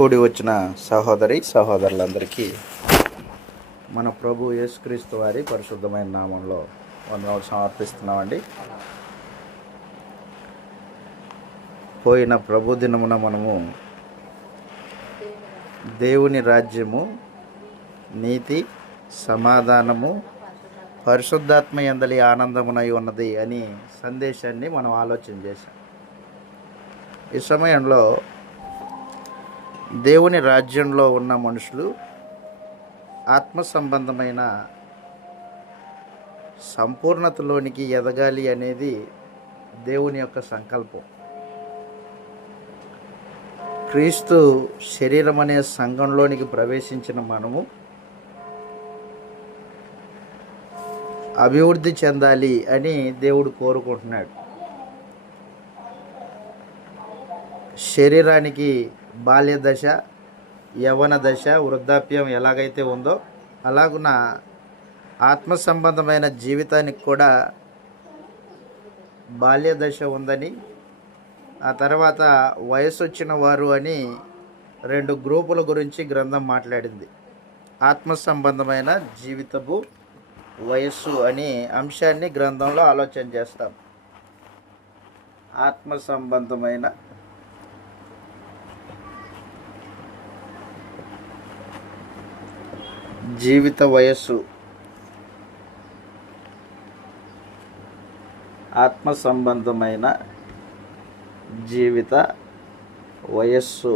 కూడి వచ్చిన సహోదరి సహోదరులందరికీ మన ప్రభు యేసుక్రీస్తు వారి పరిశుద్ధమైన నామంలో వందనాలు సమర్పిస్తున్నామండి. పోయిన ప్రభు దినమున మనము దేవుని రాజ్యము, నీతి, సమాధానము, పరిశుద్ధాత్మ యందలి ఆనందమునై ఉన్నది అని సందేశాన్ని మనం ఆలోచన చేశాం. ఈ సమయంలో దేవుని రాజ్యంలో ఉన్న మనుషులు ఆత్మ సంబంధమైన సంపూర్ణతలోనికి ఎదగాలి అనేది దేవుని యొక్క సంకల్పం. క్రీస్తు శరీరం అనే సంఘంలోనికి ప్రవేశించిన మనము అభివృద్ధి చెందాలి అని దేవుడు కోరుకుంటున్నాడు. శరీరానికి బాల్య దశ, యవ్వన దశ, వృద్ధాప్యం ఎలాగైతే ఉందో అలాగున ఆత్మ సంబంధమైన జీవితానికి కూడా బాల్య దశ ఉందని, ఆ తర్వాత వయసు వచ్చిన వారు అని రెండు గ్రూపుల గురించి గ్రంథం మాట్లాడింది. ఆత్మ సంబంధమైన జీవితపు వయస్సు అనే అంశాన్ని గ్రంథంలో ఆలోచన చేస్తాం. ఆత్మ సంబంధమైన జీవిత వయస్సు, ఆత్మ సంబంధమైన జీవిత వయస్సు.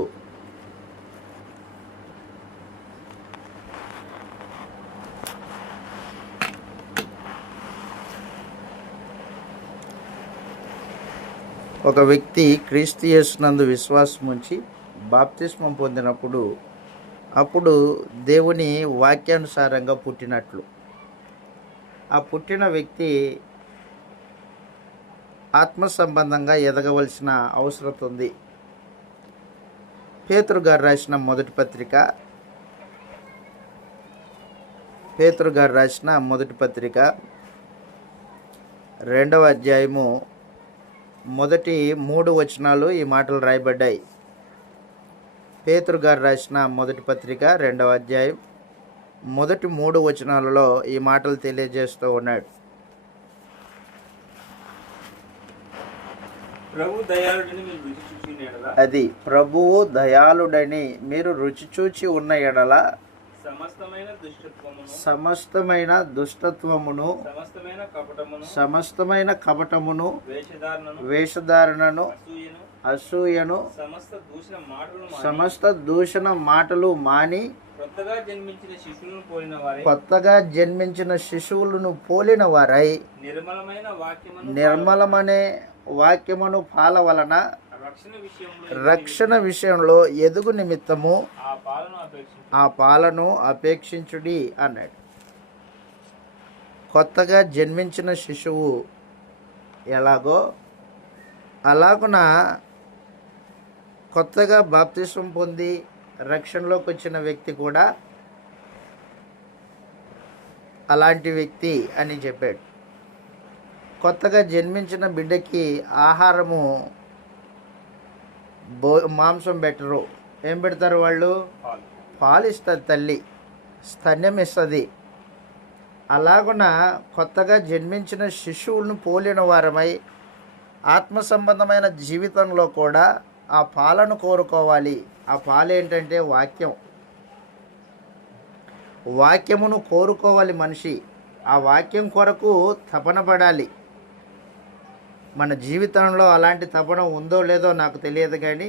ఒక వ్యక్తి క్రీస్తు యేసునందు విశ్వాసం ఉంచి బాప్తిస్మం పొందినప్పుడు అప్పుడు దేవుని వాక్యానుసారంగా పుట్టినట్లు ఆ పుట్టిన వ్యక్తి ఆత్మ సంబంధంగా ఎదగవలసిన అవసరం ఉంది. పేతురు గారు రాసిన మొదటి పత్రిక 2వ అధ్యాయము మొదటి 3 వచనాలు ఈ మాటలు రాయబడ్డాయి. పేతురు గారు రాసిన మొదటి పత్రిక 2వ అధ్యాయం మొదటి 3 వచనాలలో ఈ మాటలు తెలియజేస్తూ ఉన్నాడు. ప్రభువు దయాళుడని మీరు రుచి చూచి ఉన్న ఎడల సమస్తమైన దుష్టత్వమును, సమస్తమైన కపటమును, వేషధారణను, అసూయను, సమస్త దూషణ మాటలు మాని కొత్తగా జన్మించిన శిశువులను పోలిన వారై నిర్మలమనే వాక్యమును పాల వలన రక్షణ విషయంలో ఎదుగు నిమిత్తము ఆ పాలను అపేక్షించుడి అన్నాడు. కొత్తగా జన్మించిన శిశువు ఎలాగో అలాగున కొత్తగా బాప్తిస్మం పొంది రక్షణలోకి వచ్చిన వ్యక్తి కూడా అలాంటి వ్యక్తి అని చెప్పాడు. కొత్తగా జన్మించిన బిడ్డకి ఆహారము మాంసం పెట్టరు. ఏం పెడతారు వాళ్ళు? పాలు ఇస్తుంది తల్లి, స్తన్యం ఇస్తుంది. అలాగున కొత్తగా జన్మించిన శిశువులను పోలిన వారమై ఆత్మ సంబంధమైన జీవితంలో కూడా ఆ పాలను కోరుకోవాలి. ఆ పాలు ఏంటంటే వాక్యమును కోరుకోవాలి మనిషి. ఆ వాక్యం కొరకు తపన పడాలి. మన జీవితంలో అలాంటి తపన ఉందో లేదో నాకు తెలియదు, కానీ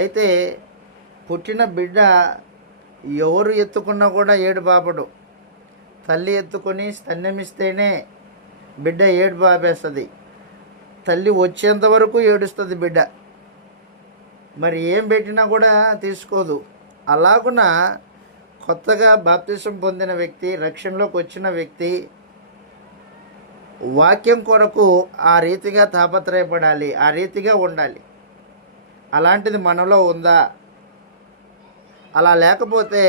అయితే పుట్టిన బిడ్డ ఎవరు ఎత్తుకున్నా కూడా ఏడు బాపడు. తల్లి ఎత్తుకొని స్తన్యమిస్తేనే బిడ్డ ఏడు బాపేస్తుంది. తల్లి వచ్చేంత వరకు ఏడుస్తుంది బిడ్డ. మరి ఏం పెట్టినా కూడా తీసుకోదు. అలాగున కొత్తగా బాప్తిసం పొందిన వ్యక్తి, రక్షణలోకి వచ్చిన వ్యక్తి వాక్యం కొరకు ఆ రీతిగా తాపత్రయపడాలి, ఆ రీతిగా ఉండాలి. అలాంటిది మనలో ఉందా? అలా లేకపోతే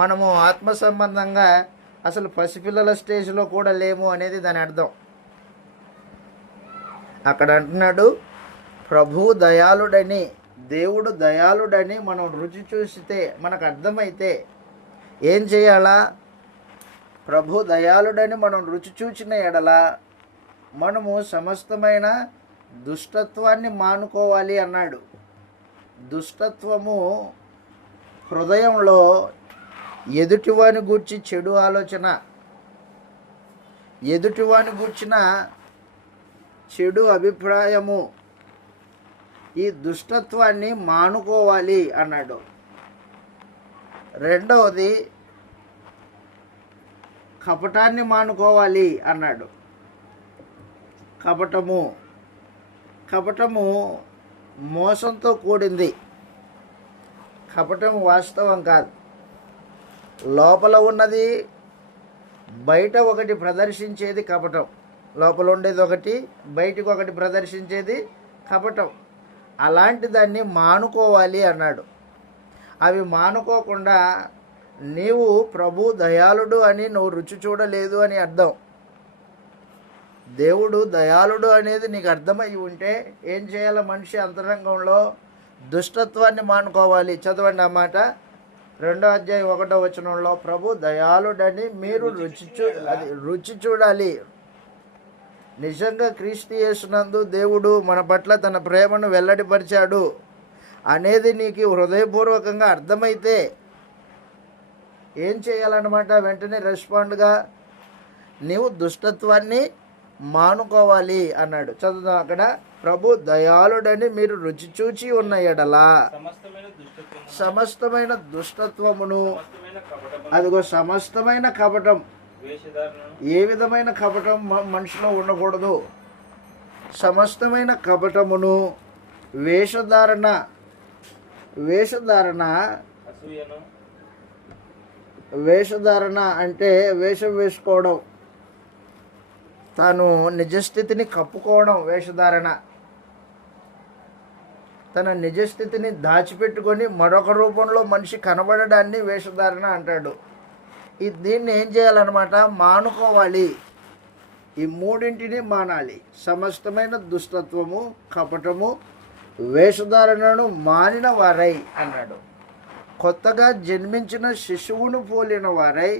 మనము ఆత్మ సంబంధంగా అసలు పసిపిల్లల స్టేజ్లో కూడా లేము అనేది దాని అర్థం. అక్కడ అంటున్నాడు, ప్రభువు దయాళుడని దేవుడు దయాళుడని మనం రుచి చూసితే మనకు అర్థమైతే ఏం చేయాలా? ప్రభు దయాళుడని మనం రుచి చూచిన ఎడల మనము సమస్తమైన దుష్టత్వాన్ని మానుకోవాలి అన్నాడు. దుష్టత్వము హృదయంలో ఎదుటివాని గూర్చి చెడు ఆలోచన, ఎదుటివాని గూర్చిన చెడు అభిప్రాయము, ఈ దుష్టత్వాన్ని మానుకోవాలి అన్నాడు. రెండవది కపటాన్ని మానుకోవాలి అన్నాడు. కపటము మోసంతో కూడింది. కపటం వాస్తవం కాదు. లోపల ఉన్నది బయట ఒకటి ప్రదర్శించేది కపటం. లోపల ఉండేది ఒకటి, బయటకు ఒకటి ప్రదర్శించేది కపటం. అలాంటి దాన్ని మానుకోవాలి అన్నాడు. అవి మానుకోకుండా నీవు ప్రభు దయాళుడు అని నువ్వు రుచి చూడలేదు అని అర్థం. దేవుడు దయాళుడు అనేది నీకు అర్థమై ఉంటే ఏం చేయాలి? మనిషి అంతరంగంలో దుష్టత్వాన్ని మానుకోవాలి. చదవండి ఆ మాట. 2వ అధ్యాయం 1వ వచనంలో ప్రభు దయాళుడని మీరు రుచి చూడాలి. నిజంగా క్రీస్తు యేసునందు దేవుడు మన పట్ల తన ప్రేమను వెల్లడిపరిచాడు అనేది నీకు హృదయపూర్వకంగా అర్థమైతే ఏం చేయాలన్నమాట? వెంటనే రెస్పాండ్గా నీవు దుష్టత్వాన్ని మానుకోవాలి అన్నాడు. చదువుదాం అక్కడ. ప్రభు దయాళుడని మీరు రుచి చూచి ఉన్న ఎడల సమస్తమైన దుష్టత్వమును, అదిగో సమస్తమైన కపటం. ఏ విధమైన కపటం మనిషిలో ఉండకూడదు? సమస్తమైన కపటమును, వేషధారణ అంటే వేషం వేసుకోవడం, తాను నిజస్థితిని కప్పుకోవడం. వేషధారణ తన నిజస్థితిని దాచిపెట్టుకొని మరొక రూపంలో మనిషి కనబడడాన్ని వేషధారణ అంటాడు. దీన్ని ఏం చేయాలన్నమాట? మానుకోవాలి. ఈ మూడింటిని మానాలి. సమస్తమైన దుష్టత్వము, కపటము, వేషధారణను మానిన వారై అన్నాడు. కొత్తగా జన్మించిన శిశువును పోలిన వారై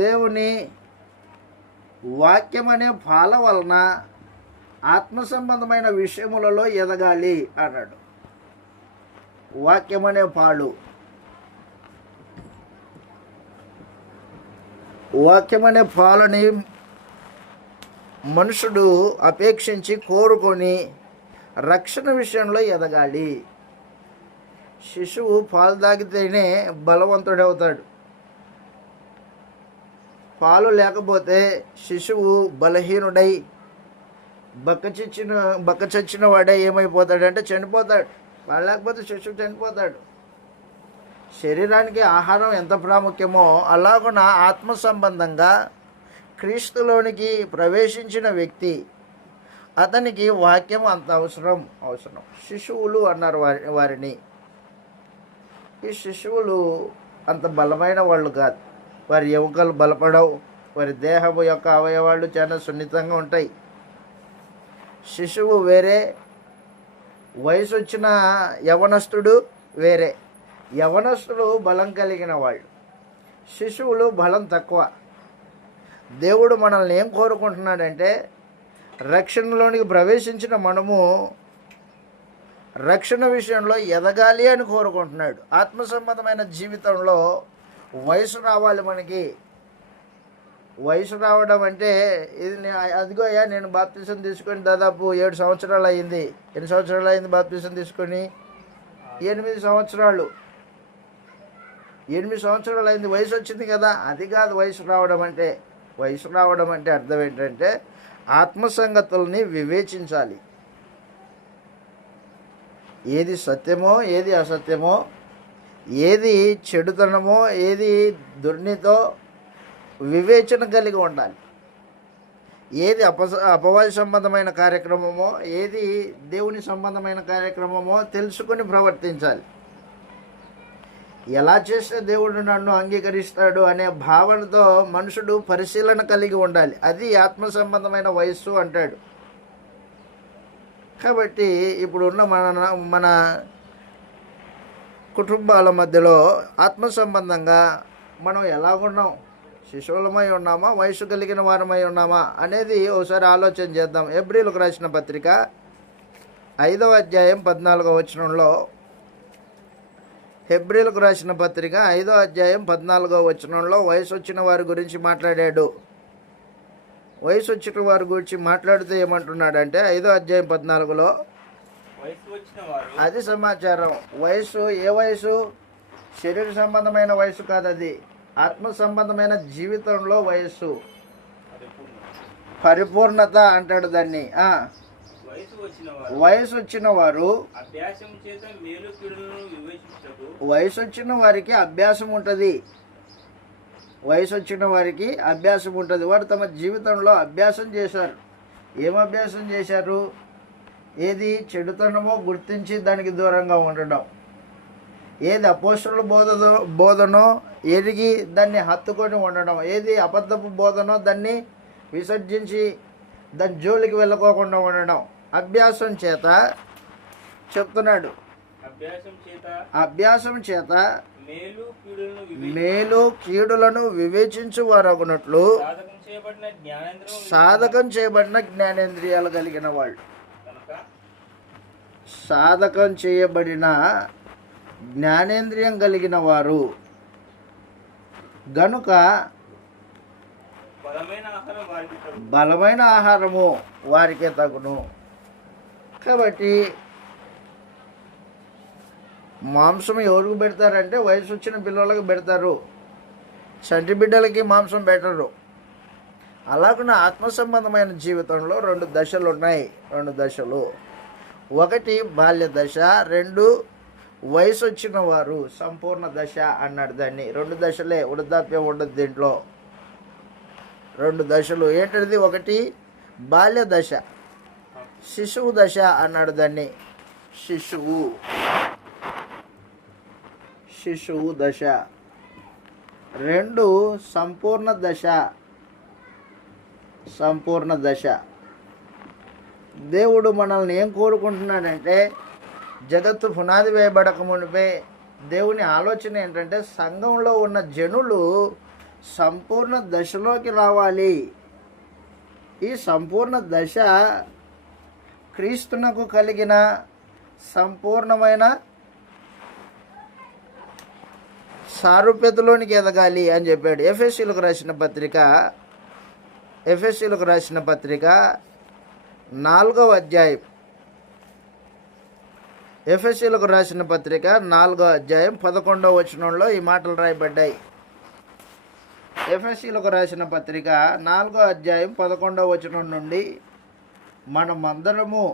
దేవుని వాక్యం అనే పాల వలన ఆత్మ సంబంధమైన విషయములలో ఎదగాలి అన్నాడు. వాక్యం అనే పాలు, వాక్యం అనే పాలని మనుషుడు అపేక్షించి కోరుకొని రక్షణ విషయంలో ఎదగాలి. శిశువు పాలు తాగితేనే బలవంతుడవుతాడు. పాలు లేకపోతే శిశువు బలహీనుడై బక్కచచ్చిన వాడే ఏమైపోతాడంటే చనిపోతాడు. పాలు లేకపోతే శిశువు చనిపోతాడు. శరీరానికి ఆహారం ఎంత ప్రాముఖ్యమో అలాగున ఆత్మ సంబంధంగా క్రీస్తులోనికి ప్రవేశించిన వ్యక్తి, అతనికి వాక్యం అంత అవసరం. శిశువులు అన్నారు వారిని. ఈ శిశువులు అంత బలమైన వాళ్ళు కాదు. వారి ఎముకలు బలపడవు. వారి దేహము యొక్క అవయవాలు చాలా సున్నితంగా ఉంటాయి. శిశువు వేరే, వయసు వచ్చిన యవనస్తుడు వేరే. యవనస్తుడు బలం కలిగిన వాళ్ళు, శిశువులు బలం తక్కువ. దేవుడు మనల్ని ఏం కోరుకుంటున్నాడంటే రక్షణలోనికి ప్రవేశించిన మనము రక్షణ విషయంలో ఎదగాలి అని కోరుకుంటున్నాడు. ఆత్మ సంబంధమైన జీవితంలో వయసు రావాలి. మనకి వయసు రావడం అంటే ఇది అదిగోయా, నేను బాప్తిసం తీసుకొని దాదాపు 7 సంవత్సరాలు అయింది. ఎన్ని సంవత్సరాలు అయింది బాప్తిసం తీసుకొని? 8 సంవత్సరాలు. 8 సంవత్సరాలు అయింది, వయసు వచ్చింది కదా. అది కాదు వయసు రావడం అంటే. వయసు రావడం అంటే అర్థం ఏంటంటే ఆత్మ సంగతుల్ని వివేచించాలి. ఏది సత్యమో, ఏది అసత్యమో, ఏది చెడుతనమో, ఏది దుర్నీతో వివేచన కలిగి ఉండాలి. ఏది అపవాది సంబంధమైన కార్యక్రమమో, ఏది దేవుని సంబంధమైన కార్యక్రమమో తెలుసుకొని ప్రవర్తించాలి. ఎలా చేస్తే దేవుడు నన్ను అంగీకరిస్తాడు అనే భావనతో మనుషుడు పరిశీలన కలిగి ఉండాలి. అది ఆత్మ సంబంధమైన వయస్సు అంటాడు. కాబట్టి ఇప్పుడున్న మన కుటుంబాల మధ్యలో ఆత్మ సంబంధంగా మనం ఎలాగున్నాం? శిశువులమై ఉన్నామా, వయసు కలిగిన వారమై ఉన్నామా అనేది ఒకసారి ఆలోచన చేద్దాం. హెబ్రీయులకు రాసిన పత్రిక 5వ అధ్యాయం 14వ వచనంలో, హెబ్రీయులకు రాసిన పత్రిక 5వ అధ్యాయం 14వ వచనంలో వయసు వచ్చిన వారి గురించి మాట్లాడాడు. వయసు వచ్చిన వారి గురించి మాట్లాడితే ఏమంటున్నాడంటే 5వ అధ్యాయం 14లో అది సమాచారం. వయసు ఏ వయసు? శరీర సంబంధమైన వయసు కాదు, అది ఆత్మ సంబంధమైన జీవితంలో వయస్సు, పరిపూర్ణత అంటాడు దాన్ని. వయసు వచ్చిన వారు, వయసు వచ్చిన వారికి అభ్యాసం ఉంటుంది. వయసు వచ్చిన వారికి అభ్యాసం ఉంటుంది. వారు తమ జీవితంలో అభ్యాసం చేశారు. ఏం అభ్యాసం చేశారు? ఏది చెడుతనమో గుర్తించి దానికి దూరంగా ఉండడం, ఏది అపోస్తలుల బోధనో ఎరిగి దాన్ని హత్తుకొని ఉండడం, ఏది అబద్ధపు బోధనో దాన్ని విసర్జించి దాని జోలికి వెళ్ళకోకుండా ఉండడం. అభ్యాసం చేత చెప్తున్నాడు. అభ్యాసం చేత మేలు కీడులను వివేచించు వారగునట్లు సాధకం చేయబడిన జ్ఞానేంద్రియాలు కలిగిన వాళ్ళు. సాధకం చేయబడిన జ్ఞానేంద్రియం కలిగిన వారు గనుక బలమైన ఆహారము వారికే తగును. కాబట్టి మాంసం ఎవరికి పెడతారంటే వయసు వచ్చిన పిల్లలకు పెడతారు, చంటి బిడ్డలకి మాంసం పెట్టరు. అలాగున ఆత్మ సంబంధమైన జీవితంలో 2 దశలు ఉన్నాయి. 2 దశలు. 1 బాల్య దశ, 2 వయసు వచ్చిన వారు సంపూర్ణ దశ అన్నాడు దాన్ని. 2 దశలే, వృద్ధాప్యం ఉండదు దీంట్లో. 2 దశలు ఏంటది? 1 బాల్య దశ, శిశువు దశ అన్నాడు దాన్ని. శిశువు దశ. 2 సంపూర్ణ దశ. సంపూర్ణ దశ. దేవుడు మనల్ని ఏం కోరుకుంటున్నాడంటే, జగత్తు పునాది వేయబడక మునిపే దేవుని ఆలోచన ఏంటంటే సంఘంలో ఉన్న జనులు సంపూర్ణ దశలోకి రావాలి. ఈ సంపూర్ణ దశ క్రీస్తునకు కలిగిన సంపూర్ణమైన సారూప్యతలోనికి ఎదగాలి అని చెప్పాడు. ఎఫెసీయులకు రాసిన పత్రిక 4వ అధ్యాయం, ఎఫెసీయులకు రాసిన పత్రిక 4వ అధ్యాయం 11వ వచనంలో ఈ మాటలు రాయబడ్డాయి. ఎఫెసీయులకు రాసిన పత్రిక 4వ అధ్యాయం 11వ వచనం నుండి, మనమందరము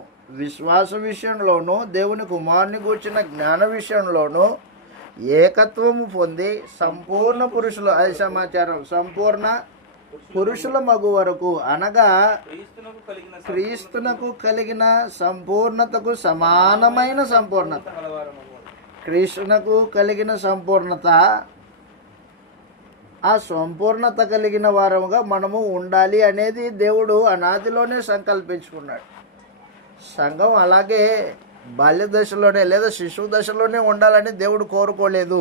విశ్వాస విషయంలోనూ దేవుని కుమారుని గూర్చిన జ్ఞాన విషయంలోనూ ఏకత్వము పొంది సంపూర్ణ పురుషులు, అది సమాచారం, సంపూర్ణ పురుషుల మగు వరకు, అనగా క్రీస్తునకు కలిగిన సంపూర్ణతకు సమానమైన సంపూర్ణత. క్రీస్తునకు కలిగిన సంపూర్ణత, ఆ సంపూర్ణత కలిగిన వారముగా మనము ఉండాలి అనేది దేవుడు అనాదిలోనే సంకల్పించుకున్నాడు. సంఘం అలాగే బాల్య దశలోనే లేదా శిశువు దశలోనే ఉండాలని దేవుడు కోరుకోలేదు.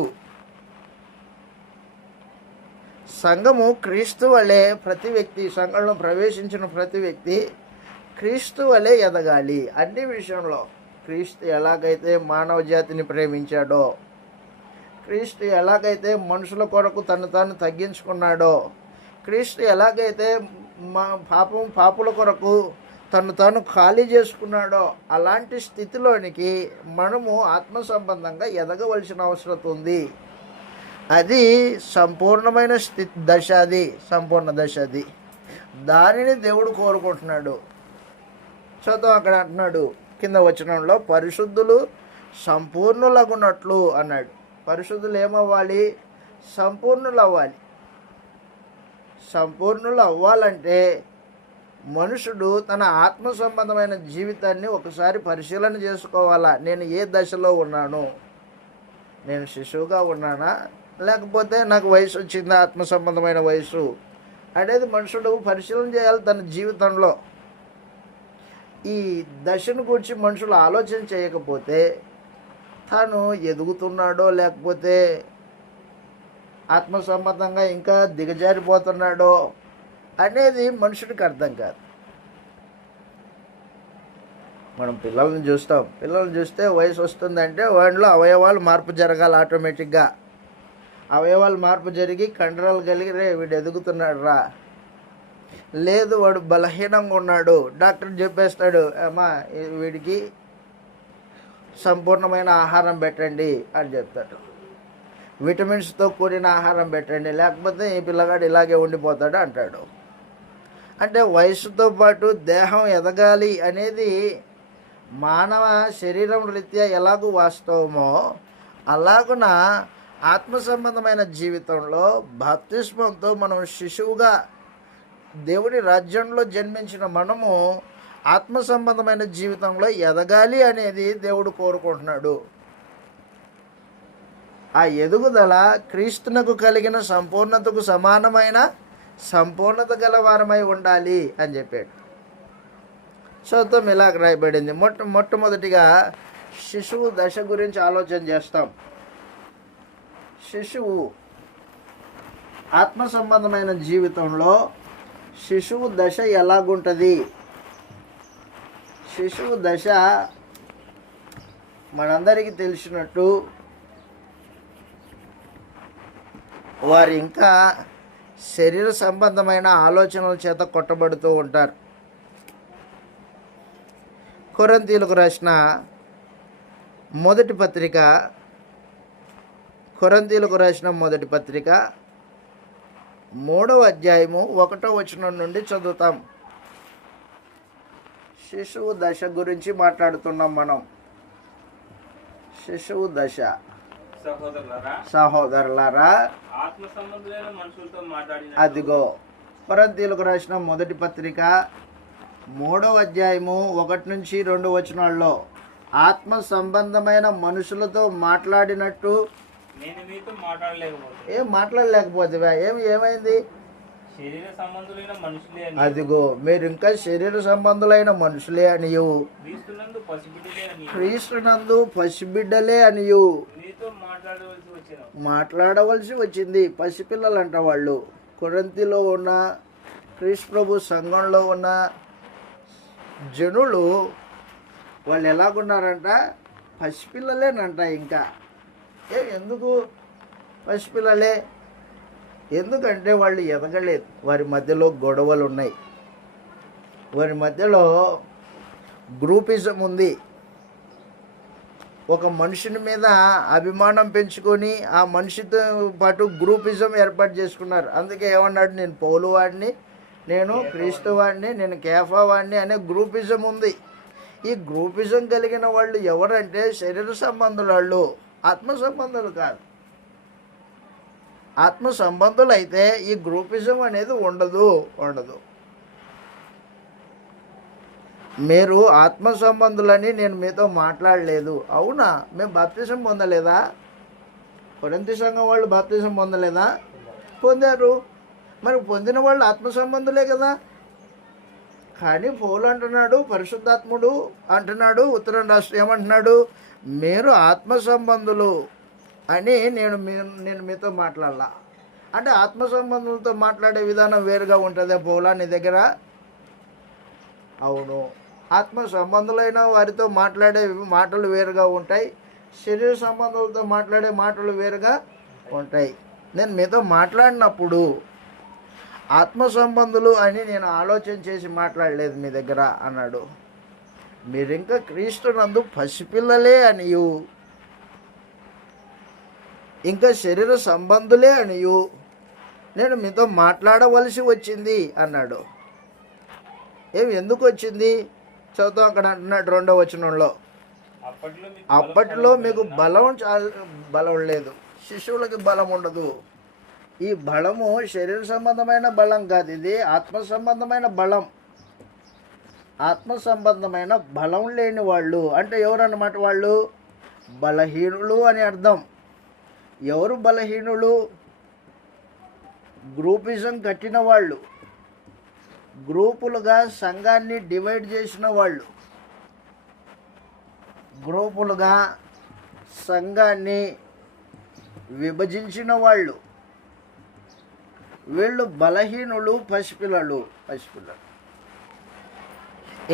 సంఘము క్రీస్తు వలె ప్రతి వ్యక్తి, సంఘంలో ప్రవేశించిన ప్రతి వ్యక్తి క్రీస్తు వలె ఎదగాలి. అన్ని విషయంలో క్రీస్తు ఎలాగైతే మానవ జాతిని ప్రేమించాడో, క్రీస్తు ఎలాగైతే మనుషుల కొరకు తను తాను తగ్గించుకున్నాడో, క్రీస్తు ఎలాగైతే పాపుల కొరకు తను తాను ఖాళీ చేసుకున్నాడో, అలాంటి స్థితిలోనికి మనము ఆత్మ సంబంధంగా ఎదగవలసిన అవసరం ఉంది. అది సంపూర్ణమైన దశ, అది సంపూర్ణ దశ. అది దానిని దేవుడు కోరుకుంటున్నాడు. చదువు అక్కడ అంటున్నాడు కింద వచనంలో, పరిశుద్ధులు సంపూర్ణులగునట్లు అన్నాడు. పరిశుద్ధులు ఏమవ్వాలి? సంపూర్ణులు అవ్వాలి. సంపూర్ణులు అవ్వాలంటే మనుషుడు తన ఆత్మ సంబంధమైన జీవితాన్ని ఒకసారి పరిశీలన చేసుకోవాలా. నేను ఏ దశలో ఉన్నాను? నేను శిశువుగా ఉన్నానా, లేకపోతే నాకు వయసు వచ్చిందా, ఆత్మ సంబంధమైన వయసు అనేది మనుషుడు పరిశీలన చేయాలి తన జీవితంలో. ఈ దశను గురించి మనుషులు ఆలోచన చేయకపోతే తాను ఎదుగుతున్నాడో లేకపోతే ఆత్మ సంబంధంగా ఇంకా దిగజారిపోతున్నాడో అనేది మనుషుడికి అర్థం కాదు. మనం పిల్లల్ని చూస్తే వయసు వస్తుందంటే వాడిలో అవయవాలు మార్పు జరగాలి. ఆటోమేటిక్గా అవయవాలు మార్పు జరిగి కండరాలు కలిగి వీడు ఎదుగుతున్నాడు రా, లేదు వాడు బలహీనంగా ఉన్నాడు, డాక్టర్ చెప్పేస్తాడు అమ్మా వీడికి సంపూర్ణమైన ఆహారం పెట్టండి అని చెప్తాడు, విటమిన్స్తో కూడిన ఆహారం పెట్టండి, లేకపోతే ఈ పిల్లగాడు ఇలాగే ఉండిపోతాడు అంటాడు. అంటే వయసుతో పాటు దేహం ఎదగాలి అనేది మానవ శరీరం రీత్యా ఎలాగూ వాస్తవమో అలాగున ఆత్మ సంబంధమైన జీవితంలో బాప్తిస్మంతో మనం శిశువుగా దేవుడి రాజ్యంలో జన్మించిన మనము ఆత్మ సంబంధమైన జీవితంలో ఎదగాలి అనేది దేవుడు కోరుకుంటున్నాడు. ఆ ఎదుగుదల క్రీస్తునకు కలిగిన సంపూర్ణతకు సమానమైన సంపూర్ణత గల వారమై ఉండాలి అని చెప్పాడు. చదువుతాం ఇలాగ రాయబడింది. మొట్టమొదటిగా శిశువు దశ గురించి ఆలోచన చేస్తాం. శిశువు ఆత్మ సంబంధమైన జీవితంలో శిశువు దశ ఎలాగుంటుంది? శిశువు దశ మనందరికీ తెలిసినట్టు వారు ఇంకా శరీర సంబంధమైన ఆలోచనల చేత కొట్టబడుతూ ఉంటారు. కొరింథీయులకు రాసిన మొదటి పత్రిక 3వ అధ్యాయము 1వ వచనం నుండి చదువుతాం. శిశువు దశ గురించి మాట్లాడుతున్నాం మనం. శిశువు దశ. సహోదరులారా, అదిగో కొరింథీయులకు రాసిన మొదటి పత్రిక 3వ అధ్యాయము 1 నుంచి 2 వచనాల్లో ఆత్మ సంబంధమైన మనుషులతో మాట్లాడినట్టు నేను మీతో మాట్లాడలేకపోతే ఏం మాట్లాడలేకపోతే ఏమైంది? శరీర సంబంధులైన మనుషులే అని. అదిగో మీరు ఇంకా శరీర సంబంధులైన మనుషులే అనియు క్రీస్తునందు పసిబిడ్డలే అనియు మీతో మాట్లాడవలసి వచ్చింది. పసిపిల్లలంట వాళ్ళు. కొరింథీలో ఉన్న క్రీస్తు ప్రభు సంఘంలో ఉన్న జనులు వాళ్ళు ఎలాగున్నారంట? పసిపిల్లలేనంట. ఇంకా ఎందుకు పసిపిల్లలే? ఎందుకంటే వాళ్ళు ఎదగలేదు. వారి మధ్యలో గొడవలు ఉన్నాయి, వారి మధ్యలో గ్రూపిజం ఉంది. ఒక మనుషుని మీద అభిమానం పెంచుకొని ఆ మనిషితో పాటు గ్రూపిజం ఏర్పాటు చేసుకున్నారు. అందుకే ఏమన్నాడు, నేను పౌలు వాడిని, నేను క్రీస్తు వాడిని, నేను కేఫా వాడిని అనే గ్రూపిజం ఉంది. ఈ గ్రూపిజం కలిగిన వాళ్ళు ఎవరంటే శరీర సంబంధులు. వాళ్ళు ఆత్మ సంబంధులు కాదు. ఆత్మ సంబంధులు అయితే ఈ గ్రూపిజం అనేది ఉండదు. మీరు ఆత్మ సంబంధులని నేను మీతో మాట్లాడలేదు. అవునా? మేము బాప్తిజం పొందలేదా? కొరింథీ సంఘం వాళ్ళు బాప్తిజం పొందలేదా? పొందారు. మరి పొందిన వాళ్ళు ఆత్మ సంబంధులే కదా. కానీ పౌలు అంటున్నాడు, పరిశుద్ధాత్ముడు అంటున్నాడు, ఉత్తరం రాష్ట్రం ఏమంటున్నాడు, మీరు ఆత్మ సంబంధులు అని నేను మీతో మాట్లాడాల. అంటే ఆత్మ సంబంధులతో మాట్లాడే విధానం వేరుగా ఉంటుందే పౌలా నీ దగ్గర? అవును. ఆత్మ సంబంధులైన వారితో మాట్లాడే మాటలు వేరుగా ఉంటాయి, శరీర సంబంధులతో మాట్లాడే మాటలు వేరుగా ఉంటాయి. నేను మీతో మాట్లాడినప్పుడు ఆత్మ సంబంధులు అని నేను ఆలోచన చేసి మాట్లాడలేదు మీ దగ్గర అన్నాడు. మీరింకా క్రీస్తునందు పసిపిల్లలే అనియు ఇంకా శరీర సంబంధులే అనియు నేను మీతో మాట్లాడవలసి వచ్చింది అన్నాడు. ఎందుకు వచ్చింది? చదువుతాం. అక్కడ అంటున్నాడు 2వ వచనంలో, అప్పట్లో మీకు బలం లేదు. శిశువులకి బలం ఉండదు. ఈ బలము శరీర సంబంధమైన బలం కాదు, ఇది ఆత్మ సంబంధమైన బలం. ఆత్మ సంబంధమైన బలం లేని వాళ్ళు అంటే ఎవరు అన్నమాట? వాళ్ళు బలహీనులు అని అర్థం. ఎవరు బలహీనులు? గ్రూపిజం కట్టిన వాళ్ళు. గ్రూపులుగా సంఘాన్ని డివైడ్ చేసిన వాళ్ళు, గ్రూపులుగా సంఘాన్ని విభజించిన వాళ్ళు, వీళ్ళు బలహీనులు, పసిపిల్లలు.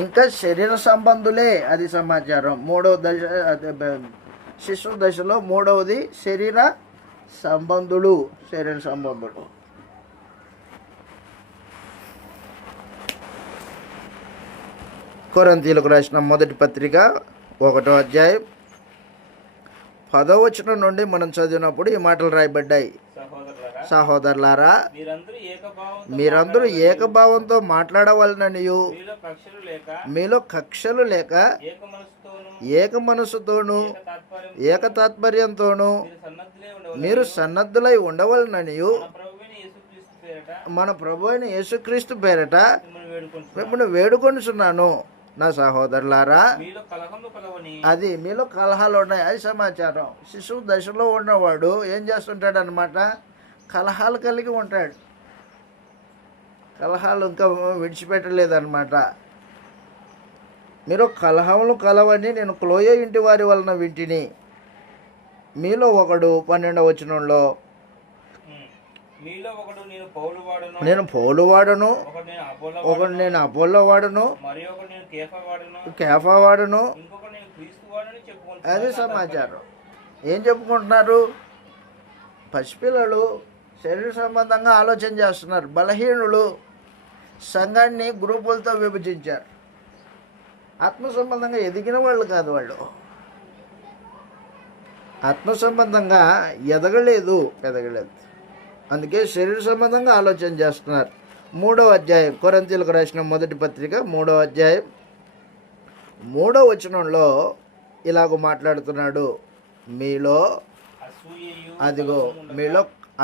ఇంకా శరీర సంబంధులే. అది సమాచారం. మూడవ దశ, శిశు దశలో మూడవది శరీర సంబంధులు. కొరింథీయులకు రాసిన మొదటి పత్రిక 1వ అధ్యాయం 10వ వచనం నుండి మనం చదివినప్పుడు ఈ మాటలు రాయబడ్డాయి. సహోదరులారా, మీరందరూ ఏకభావంతో మాట్లాడవలననియు, మీలో కక్షలు లేక ఏక మనసుతోనూ ఏక తాత్పర్యంతోనూ మీరు సన్నద్ధులై ఉండవలననియు మన ప్రభు అయిన యేసుక్రీస్తు పేరట మిమ్మల్ని వేడుకొనుచున్నాను. నా సహోదరులారా, అది మీలో కలహాలు ఉన్నాయి. అది సమాచారం. శిశువు దశలో ఉన్నవాడు ఏం చేస్తుంటాడు అన్నమాట? కలహాలు కలిగి ఉంటాడు. కలహాలు ఇంకా విడిచిపెట్టలేదన్నమాట. మీరు కలహములు కలవని నేను క్లోయ ఇంటి వారి వలన వింటిని. మీలో ఒకడు 12వ వచనంలో నేను పౌలు వాడను, ఒకడు నేను అపోల్లో వాడను, కేఫా వాడను. అది సమాచారం. ఏం చెప్పుకుంటున్నారు? పసిపిల్లలు శరీర సంబంధంగా ఆలోచన చేస్తున్నారు. బలహీనులు సంఘాన్ని గ్రూపులతో విభజించారు. ఆత్మ సంబంధంగా ఎదిగిన వాళ్ళు కాదు. వాళ్ళు ఆత్మ సంబంధంగా ఎదగలేదు. అందుకే శరీర సంబంధంగా ఆలోచన చేస్తున్నారు. 3వ అధ్యాయం కొరింథీయులకు రాసిన మొదటి పత్రిక 3వ అధ్యాయం 3వ వచనంలో ఇలాగ మాట్లాడుతున్నాడు. మీలో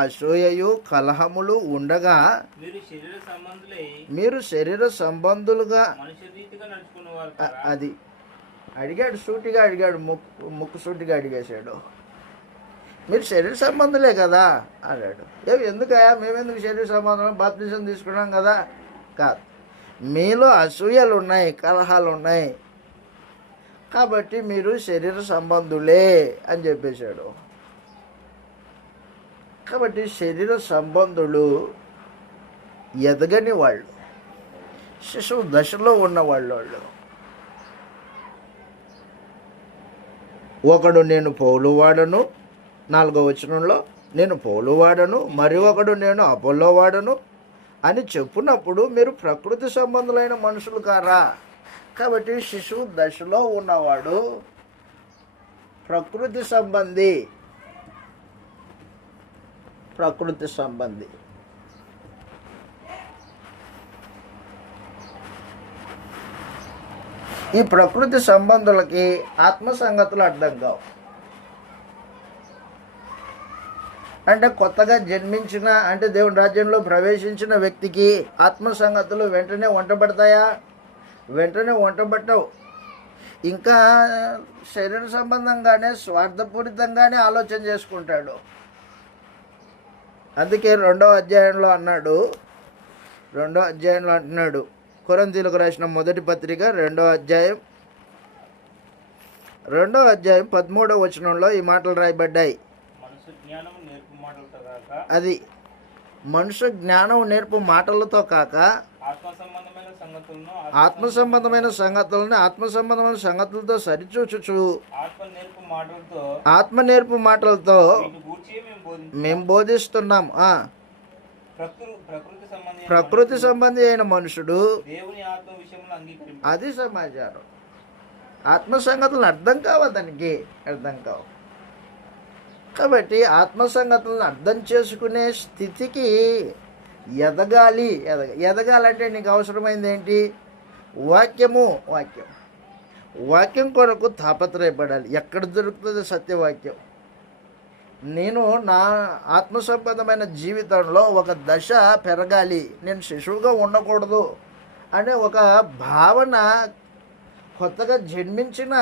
అసూయయు కలహములు ఉండగా మీరు శరీర సంబంధులుగా. అది అడిగాడు, సూటిగా అడిగాడు, ముక్కు సూటిగా అడిగేశాడు. మీరు శరీర సంబంధులే కదా అన్నాడు. ఎందుకయ్యా మేమెందుకు శరీర సంబంధం? బాప్తిజం తీసుకున్నాం కదా. కాదు, మీలో అసూయలు ఉన్నాయి, కలహాలు ఉన్నాయి, కాబట్టి మీరు శరీర సంబంధులే అని చెప్పేశాడు. కాబట్టి శరీర సంబంధులు ఎదగని వాళ్ళు, శిశువు దశలో ఉన్న వాళ్ళు. ఒకడు నేను పౌలు వాడను, 4వ వచనంలో నేను పౌలు వాడను, మరి ఒకడు నేను అపోల్లో వాడను అని చెప్పున్నప్పుడు మీరు ప్రకృతి సంబంధులైన మనుషులు కారా? కాబట్టి శిశువు దశలో ఉన్నవాడు ప్రకృతి సంబంధి. ఈ ప్రకృతి సంబంధులకి ఆత్మ సంగతులు అర్థం కావు. అంటే కొత్తగా జన్మించిన, అంటే దేవుని రాజ్యంలో ప్రవేశించిన వ్యక్తికి ఆత్మ సంగతులు వెంటనే వంటబడతాయా? వెంటనే వంటబట్టవు. ఇంకా శరీర సంబంధంగానే, స్వార్థపూరితంగానే ఆలోచన చేసుకుంటాడు. అందుకే 2వ అధ్యాయంలో అంటున్నాడు కొరింథీయులకు రాసిన మొదటి పత్రిక 2వ అధ్యాయం 13వ వచనంలో ఈ మాటలు రాయబడ్డాయి. అది మనుష్య జ్ఞానం నేర్పు మాటలతో కాక ఆత్మ సంబంధమైన సంగతులతో సరిచూచుచు ఆత్మ నేర్పు మాటలతో మేము బోధిస్తున్నాం. ప్రకృతి సంబంధి అయిన మనుషుడు అది సమాచారం. ఆత్మ సంగతులను అర్థం కావు. కాబట్టి ఆత్మ సంగతులను అర్థం చేసుకునే స్థితికి ఎదగాలంటే నీకు అవసరమైంది ఏంటి? వాక్యం కొరకు తాపత్రయపడాలి. ఎక్కడ దొరుకుతుంది సత్యవాక్యం? నేను నా ఆత్మ సంబంధమైన జీవితంలో ఒక దశ పెరగాలి, నేను శిశువుగా ఉండకూడదు అనే ఒక భావన కొత్తగా జన్మించిన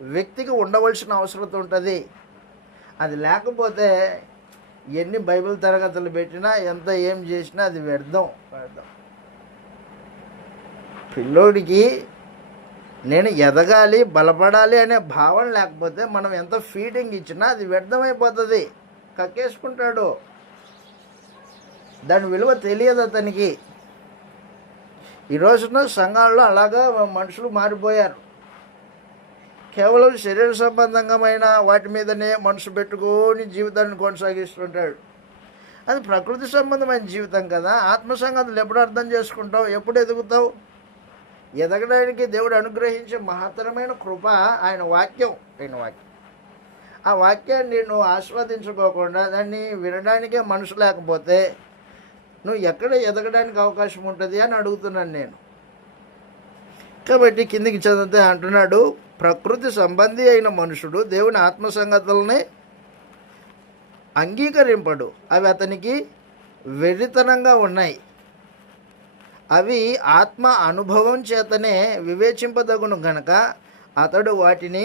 వ్యక్తికి ఉండవలసిన అవసరం ఉంటుంది. అది లేకపోతే ఎన్ని బైబిల్ తరగతులు పెట్టినా, ఎంత ఏం చేసినా అది వ్యర్థం. పిల్లోడికి నేను ఎదగాలి బలపడాలి అనే భావన లేకపోతే మనం ఎంత ఫీడింగ్ ఇచ్చినా అది వ్యర్థమైపోతుంది, కక్కేసుకుంటాడు, దాని విలువ తెలియదు అతనికి. ఈ రోజున సంఘాల్లో అలాగా మనుషులు మారిపోయారు. కేవలం శరీర సంబంధమైన వాటి మీదనే మనసు పెట్టుకొని జీవితాన్ని కొనసాగిస్తుంటాడు. అది ప్రకృతి సంబంధమైన జీవితం కదా. ఆత్మ సంగతులు ఎప్పుడు అర్థం చేసుకుంటావు, ఎప్పుడు ఎదుగుతావు? ఎదగడానికి దేవుడు అనుగ్రహించే మహత్తరమైన కృప ఆయన వాక్యం. ఆ వాక్యాన్ని నువ్వు ఆస్వాదించుకోకుండా దాన్ని వినడానికే మనసు లేకపోతే నువ్వు ఎక్కడ ఎదగడానికి అవకాశం ఉంటుంది అని అడుగుతున్నాను నేను. కాబట్టి కిందికి చదివితే అంటున్నాడు, ప్రకృతి సంబంధి అయిన మనుషుడు దేవుని ఆత్మ సంగతులని అంగీకరింపడు, అవి అతనికి వెర్రితనంగా ఉన్నాయి. అవి ఆత్మ అనుభవం చేతనే వివేచింపదగును గనక అతడు వాటిని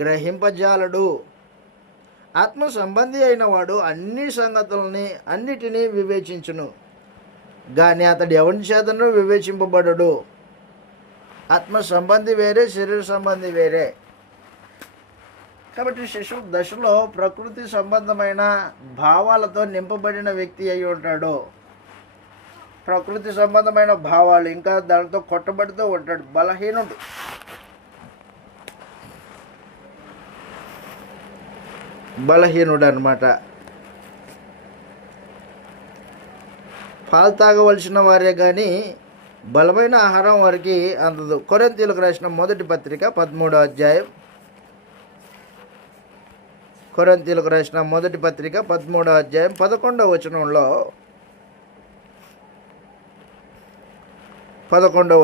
గ్రహింపజాలడు. ఆత్మ సంబంధి అయిన వాడు అన్ని సంగతులని అన్నిటినీ వివేచించును, కానీ అతడు ఎవరి చేతను వివేచింపబడడు. ఆత్మ సంబంధి వేరే, శరీర సంబంధి వేరే. కాబట్టి శిశువు దశలో ప్రకృతి సంబంధమైన భావాలతో నింపబడిన వ్యక్తి అయి ఉంటాడు. ప్రకృతి సంబంధమైన భావాలు ఇంకా దానితో కొట్టబడుతూ ఉంటాడు, బలహీనుడు అన్నమాట. పాలు తాగవలసిన వారే కానీ బలమైన ఆహారం వారికి అందదు. కొరింథీయులకు రాసిన మొదటి పత్రిక 13వ అధ్యాయం. కొరింథీయులకు రాసిన మొదటి పత్రిక 13వ అధ్యాయం 11వ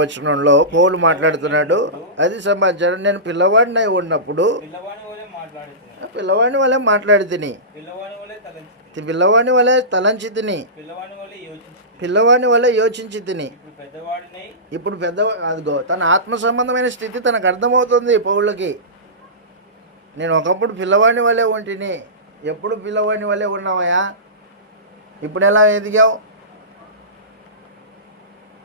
వచనంలో పౌలు మాట్లాడుతున్నాడు. అది సమాచారం. నేను పిల్లవాడినై ఉన్నప్పుడు పిల్లవాడిని వలె మాట్లాడి తిని, పిల్లవాడిని వలె తలంచి తిని, పిల్లవాడిని వలె యోచించి తిని. ఇప్పుడు అదిగో తన ఆత్మ సంబంధమైన స్థితి తనకు అర్థమవుతుంది పౌళ్ళకి. నేను ఒకప్పుడు పిల్లవాడిని వలె ఉంటిని. ఎప్పుడు పిల్లవాడిని వలె ఉన్నావయ్యా? ఇప్పుడు ఎలా ఎదిగావు?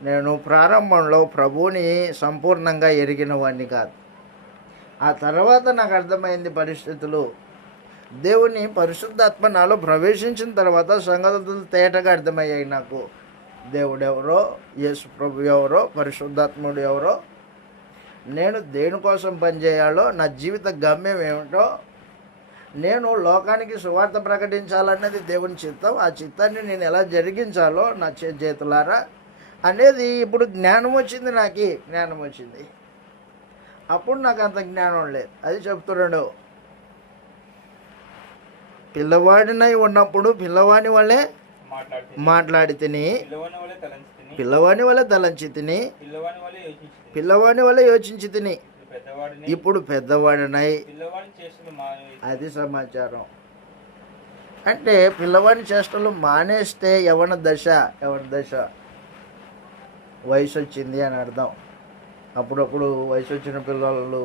నేను ప్రారంభంలో ప్రభువుని సంపూర్ణంగా ఎరిగిన వాడిని కాదు. ఆ తర్వాత నాకు అర్థమైంది పరిస్థితులు. దేవుని పరిశుద్ధాత్మ నాలో ప్రవేశించిన తర్వాత సంగతులు తేటగా అర్థమయ్యాయి నాకు. దేవుడెవరో, యేసు ప్రభు ఎవరో, పరిశుద్ధాత్ముడు ఎవరో, నేను దేనికోసం పనిచేయాలో, నా జీవిత గమ్యం ఏమిటో, నేను లోకానికి సువార్త ప్రకటించాలన్నది దేవుని చిత్తం. ఆ చిత్తాన్ని నేను ఎలా జరిగించాలో నా చేతులారా అనేది ఇప్పుడు జ్ఞానం వచ్చింది. అప్పుడు నాకు అంత జ్ఞానం లేదు. అది చెప్తున్నాడు. పిల్లవాడినై ఉన్నప్పుడు పిల్లవాని వల్లే మాట్లాడి తిని, పిల్లవాని వల్ల తలంచి తిని, పిల్లవాని వల్ల యోచించి తిని. ఇప్పుడు పెద్దవాడినై. అది సమాచారం. అంటే పిల్లవాడి చేష్టలు మానేస్తే యవన దశ వయసు వచ్చింది అని అర్థం. అప్పుడప్పుడు వయసు వచ్చిన పిల్లలు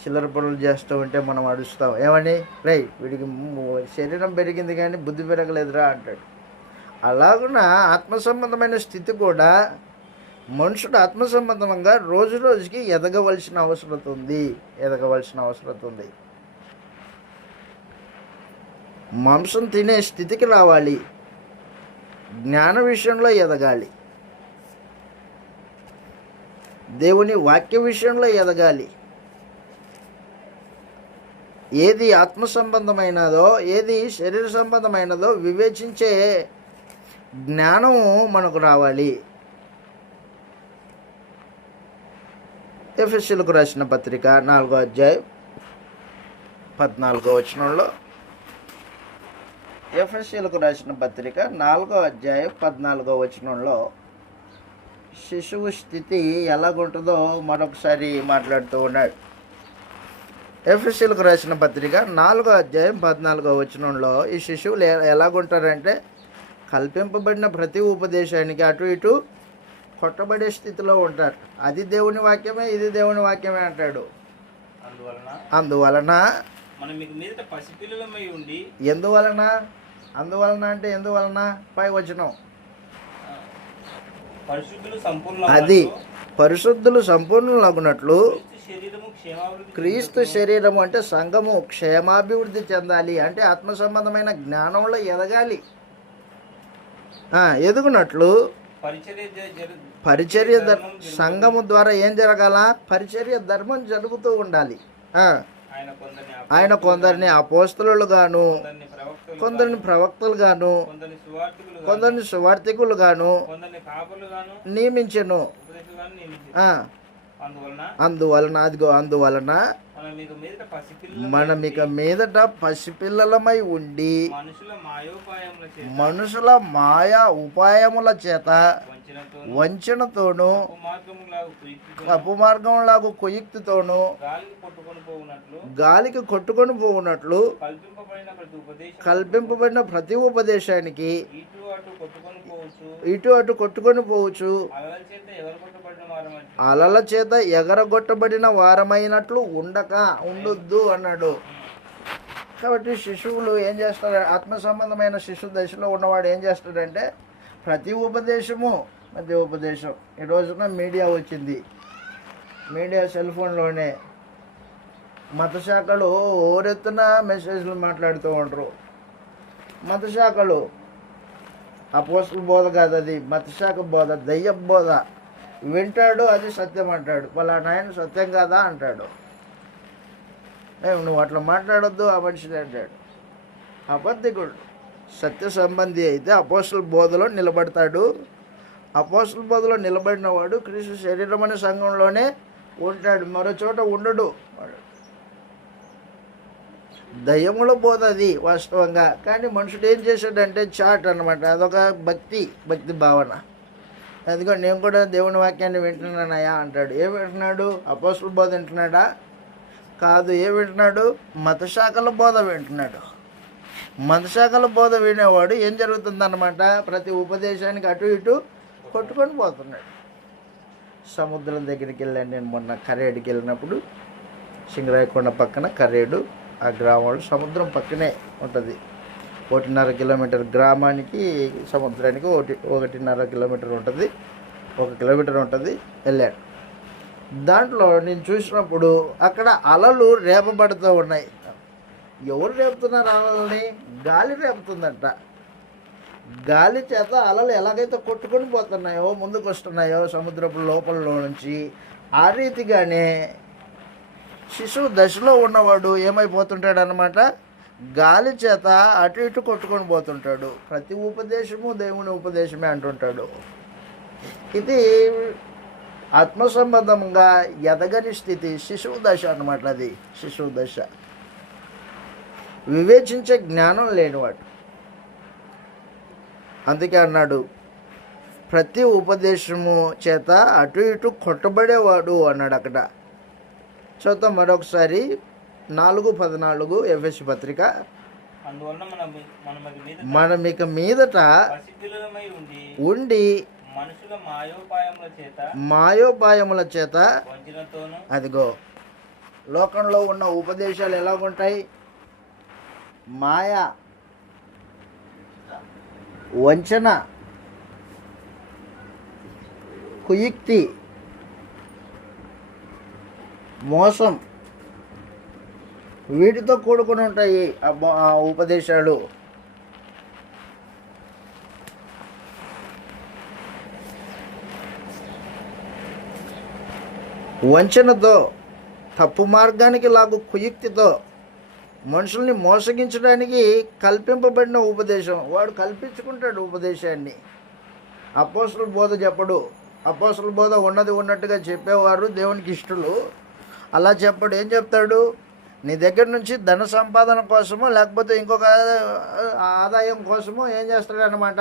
చిల్లర పనులు చేస్తూ ఉంటే మనం అడుస్తాం, ఏమని, రేయ్ వీడికి శరీరం పెరిగింది కానీ బుద్ధి పెరగలేదురా అంటాడు. అలాగున ఆత్మ సంబంధమైన స్థితి కూడా మనుషుడు ఆత్మ సంబంధంగా రోజు రోజుకి ఎదగవలసిన అవసరం ఉంది. మాంసం తినే స్థితికి రావాలి. జ్ఞాన విషయంలో ఎదగాలి. దేవుని వాక్య విషయంలో ఎదగాలి. ఏది ఆత్మ సంబంధమైనదో, ఏది శరీర సంబంధమైనదో వివేచించే జ్ఞానం మనకు రావాలి. ఎఫెసీయులకు రాసిన పత్రిక 4వ అధ్యాయం 14వ వచనంలో, ఎఫెసీయులకు రాసిన పత్రిక 4వ అధ్యాయం 14వ వచనంలో శిశువు స్థితి ఎలాగుంటుందో మరొకసారి మాట్లాడుతూ ఉన్నాడు. ఎఫెసీయులకు రాసిన పత్రిక 4వ అధ్యాయం 14వ వచనంలో ఈ శిశువులు ఎలాగుంటారంటే, కల్పింపబడిన ప్రతి ఉపదేశానికి అటు ఇటు కొట్టబడే స్థితిలో ఉంటారు. అది దేవుని వాక్యమే, ఇది దేవుని వాక్యమే అంటాడు. అందువలన అందువలన అంటే ఎందువలన పై వచనం పరిశుద్ధులు సంపూర్ణ అది పరిశుద్ధులు సంపూర్ణులగునట్లు క్రీస్తు శరీరము క్షేమాభివృద్ధి క్రీస్తు శరీరము అంటే సంఘము క్షేమాభివృద్ధి చెందాలి అంటే ఆత్మ సంబంధమైన జ్ఞానంలో ఎదగాలి. ఎదుగునట్లు పరిచర్య పరిచర్య సంఘము ద్వారా ఏం జరగాల? పరిచర్య ధర్మం జరుగుతూ ఉండాలి. ఆయన కొందరిని అపోస్తలులు గాను, కొందరిని ప్రవక్తలు గాను, కొందరిని సువార్తికులు గాను నియమించెను. అందువలన మనం ఇక మీదట పసిపిల్లలమై ఉండి మనుషుల మాయా ఉపాయముల చేత వంచనతోను అపమార్గంలాగు కుయుక్తితోను గాలికి కొట్టుకొని పోవునట్లు కల్పింపబడిన ప్రతి ఉపదేశానికి ఇటు అటు కొట్టుకొని పోవచ్చు అలల చేత ఎగరగొట్టబడిన వారమైనట్లు ఉండొద్దు అన్నాడు. కాబట్టి శిశువులు ఏం చేస్తారు? ఆత్మ సంబంధమైన శిశు దశలో ఉన్నవాడు ఏం చేస్తాడంటే ప్రతి ఉపదేశము మధ్య ఉపదేశం. ఈ రోజున మీడియా వచ్చింది, మీడియా సెల్ ఫోన్లోనే మత శాఖలు ఓరెత్తున మెసేజ్లు మాట్లాడుతూ ఉంటారు. మత శాఖలు అపోస్తల బోధ కాదు, అది మతశాఖ బోధ, దయ్య బోధ. వింటాడు, అది సత్యం అంటాడు, పలానా ఆయన సత్యం కాదా అంటాడు. నువ్వు అట్లా మాట్లాడొద్దు ఆ మనిషిని అంటాడు. అబద్ధికుడు. సత్య సంబంధి అయితే అపోస్తల బోధలో నిలబడతాడు. అపోస్తల బోధలో నిలబడిన వాడు క్రీస్తు శరీరం అనే సంఘంలోనే ఉంటాడు, మరో చోట ఉండడు. దయ్యముల బోధ అది వాస్తవంగా. కానీ మనుషుడు ఏం చేశాడంటే చాట్ అనమాట, అదొక భక్తి భావన. అందుకని నేను కూడా దేవుని వాక్యాన్ని వింటున్నానయా అంటాడు. ఏం వింటున్నాడు? అపోస్తల బోధ వింటున్నాడా? కాదు. ఏం వింటున్నాడు? మతశాఖల బోధ వింటున్నాడు. మతశాఖల బోధ వినేవాడు ఏం జరుగుతుందన్నమాట, ప్రతి ఉపదేశానికి అటు ఇటు కొట్టుకొని పోతున్నాడు. సముద్రం దగ్గరికి వెళ్ళాను నేను మొన్న, కరేడుకి వెళ్ళినప్పుడు. సింగరాయకొండ పక్కన కరేడు, ఆ గ్రామంలో సముద్రం పక్కనే ఉంటుంది. 1.5 కిలోమీటర్ గ్రామానికి సముద్రానికి 1.5 కిలోమీటర్ ఉంటుంది, 1 కిలోమీటర్ ఉంటుంది. వెళ్ళాడు. దాంట్లో నేను చూసినప్పుడు అక్కడ అలలు రేపబడుతూ ఉన్నాయి. ఎవరు రేపుతున్నారు అలలని? గాలి రేపుతుందంట. గాలి చేత అలలు ఎలాగైతే కొట్టుకొని పోతున్నాయో, ముందుకు వస్తున్నాయో సముద్రపు లోపలలో నుంచి, ఆ రీతిగానే శిశువు దశలో ఉన్నవాడు ఏమైపోతుంటాడు అన్నమాట, గాలి చేత అటు ఇటు కొట్టుకొని పోతుంటాడు. ప్రతి ఉపదేశము దేవుని ఉపదేశమే అంటుంటాడు. ఇది ఆత్మ సంబంధంగా ఎదగని స్థితి, శిశువు దశ అన్నమాట. అది శిశువు దశ. వివేచించే జ్ఞానం లేనివాడు. అందుకే అన్నాడు, ప్రతి ఉపదేశము చేత అటు ఇటు కొట్టబడేవాడు అన్నాడు అక్కడ. చూద్దాం మరొకసారి 4:14 ఎఫెసీ పత్రిక. మనం ఇక మీదట ఉండి మాయోపాయముల చేత, అదిగో లోకంలో ఉన్న ఉపదేశాలు ఎలాగుంటాయి? మాయ, వంచన, కుయుక్తి, మోసం, వీటితో కూడుకుని ఉంటాయి ఆ ఉపదేశాలు. వంచనతో, తప్పు మార్గానికి లాగు కుయుక్తితో, మనుషుల్ని మోసగించడానికి కల్పింపబడిన ఉపదేశం. వాడు కల్పించుకుంటాడు ఉపదేశాన్ని. అపోస్తల బోధ చెప్పడు. అపోస్తల బోధ ఉన్నది ఉన్నట్టుగా చెప్పేవారు దేవునికి ఇష్టలు. అలా చెప్పడు. ఏం చెప్తాడు? నీ దగ్గర నుంచి ధన సంపాదన కోసమో లేకపోతే ఇంకొక ఆదాయం కోసమో ఏం చేస్తాడు అనమాట,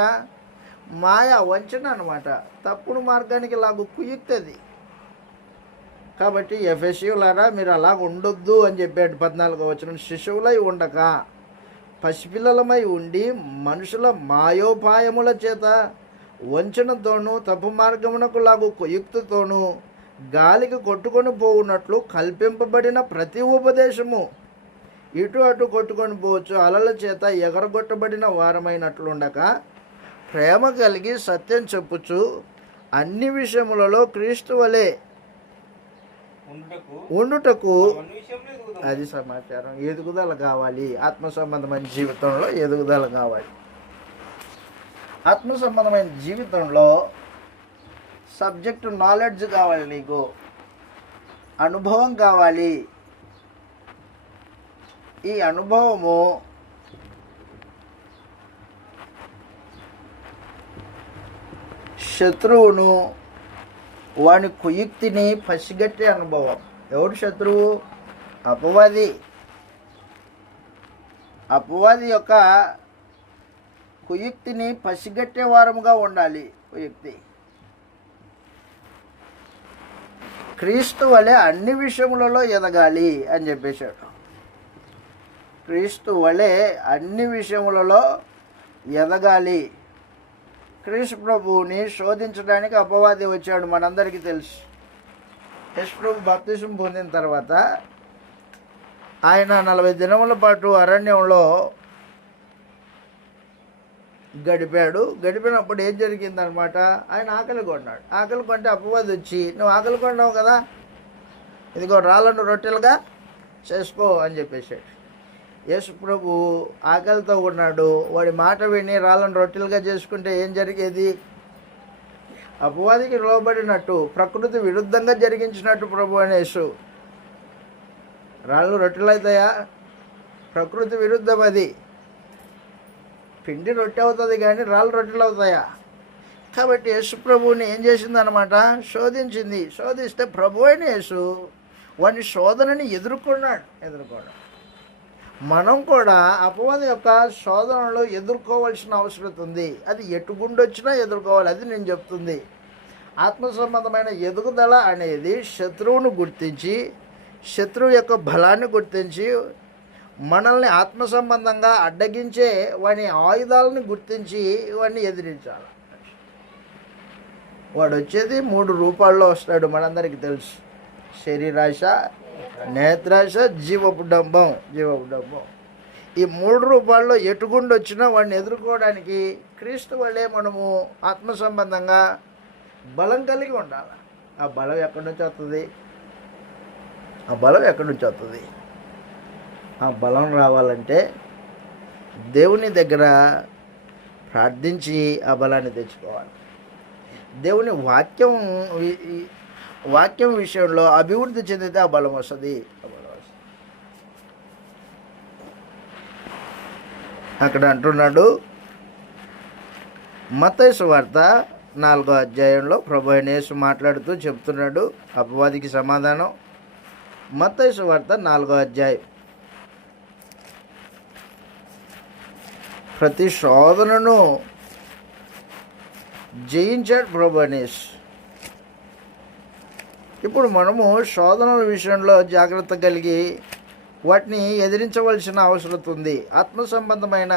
మాయా, వంచన అనమాట. తప్పుడు మార్గానికి లాగు కుయుక్తి అది. కాబట్టి ఎఫెసీయులారా మీరు అలా ఉండొద్దు అని చెప్పాడు 14వ వచనం. శిశువులై ఉండక పసిపిల్లలమై ఉండి మనుషుల మాయోపాయముల చేత వంచనతోనూ తప్పు మార్గమునకు లాగు కుయుక్తితోనూ గాలికి కొట్టుకొని పోవునట్లు కల్పింపబడిన ప్రతి ఉపదేశము ఇటు అటు కొట్టుకొని పోవచ్చు, అలల చేత ఎగరగొట్టబడిన వారమైనట్లుండక ప్రేమ కలిగి సత్యం చెప్పుచు అన్ని విషయములలో క్రీస్తు వలె ఉండుటకు ఉండుటకు అన్ని విషయంలో ఎదుగుదాం. అది సమాచారం. ఎదుగుదల కావాలి, ఆత్మ సంబంధమైన జీవితంలో ఎదుగుదల కావాలి. ఆత్మ సంబంధమైన జీవితంలో సబ్జెక్ట్ నాలెడ్జ్ కావాలి, నీకు అనుభవం కావాలి. ఈ అనుభవము శత్రువును వాని కుయుక్తిని పసిగట్టే అనుభవం. ఎవడు శత్రువు? అపవాది. అపవాది యొక్క కుయుక్తిని పసిగట్టే వారముగా ఉండాలి. కుయుక్తి క్రీస్తు వలె అన్ని విషయములలో ఎదగాలి అని చెప్పేశాడు. క్రీస్తు వలె అన్ని విషయములలో ఎదగాలి. క్రీస్తు ప్రభువుని శోధించడానికి అపవాది వచ్చాడు, మనందరికీ తెలుసు. యేసు ప్రభు బాప్తిసం పొందిన తర్వాత ఆయన 40 దినముల పాటు అరణ్యంలో గడిపాడు. గడిపినప్పుడు ఏం జరిగిందనమాట, ఆయన ఆకలి కొన్నాడు. ఆకలి కొంటే అపవాది వచ్చి, నువ్వు ఆకలి కొన్నావు కదా, ఇదిగో రాళ్ళను రొట్టెలుగా చేసుకో అని చెప్పేశాడు. యేసు ప్రభు ఆకలితో ఉన్నాడు. వాడి మాట విని రాళ్ళను రొట్టెలుగా చేసుకుంటే ఏం జరిగేది? అపవాదికి లోబడినట్టు, ప్రకృతి విరుద్ధంగా జరిగించినట్టు ప్రభు అని యేసు. రాళ్ళు రొట్టెలు అవుతాయా? ప్రకృతి విరుద్ధం అది. పిండి రొట్టె అవుతుంది కానీ రాళ్ళు రొట్టెలు అవుతాయా? కాబట్టి యేసు ప్రభువుని ఏం చేసిందనమాట, శోధించింది. శోధిస్తే ప్రభు అయిన యేసు వాని శోధనని ఎదుర్కొన్నాడు. మనం కూడా అపవాది యొక్క శోధనలో ఎదుర్కోవాల్సిన అవసరం ఉంది. అది ఎటుగుండొచ్చినా ఎదుర్కోవాలి. అది నేను చెప్తుంది. ఆత్మ సంబంధమైన ఎదుగుదల అనేది శత్రువును గుర్తించి, శత్రువు యొక్క బలాన్ని గుర్తించి, మనల్ని ఆత్మ సంబంధంగా అడ్డగించే వాని ఆయుధాలను గుర్తించి వాడిని ఎదిరించాలి. వాడు వచ్చేది 3 రూపాల్లో వస్తాడు, మనందరికీ తెలుసు. శరీరాశ, నేత్రాశ, జీవపు డంబం. ఈ 3 రూపాల్లో ఎటుగుండి వచ్చినా వాడిని ఎదుర్కోవడానికి క్రీస్తు వల్లే మనము ఆత్మ సంబంధంగా బలం కలిగి ఉండాలి. ఆ బలం ఎక్కడి నుంచి వస్తుంది? ఆ బలం రావాలంటే దేవుని దగ్గర ప్రార్థించి ఆ బలాన్ని తెచ్చుకోవాలి. దేవుని వాక్యం విషయంలో అభివృద్ధి చెందితే ఆ బలం వస్తుంది. అక్కడ అంటున్నాడు, మత్తయి సువార్త 4వ అధ్యాయంలో ప్రభు అయిన యేసు మాట్లాడుతూ చెప్తున్నాడు అపవాదికి సమాధానం. మత్తయి సువార్త 4వ అధ్యాయం. ప్రతి శోధనను జయించాడు ప్రభు అయిన యేసు. ఇప్పుడు మనము శోధనల విషయంలో జాగ్రత్త కలిగి వాటిని ఎదిరించవలసిన అవసరం ఉంది. ఆత్మ సంబంధమైన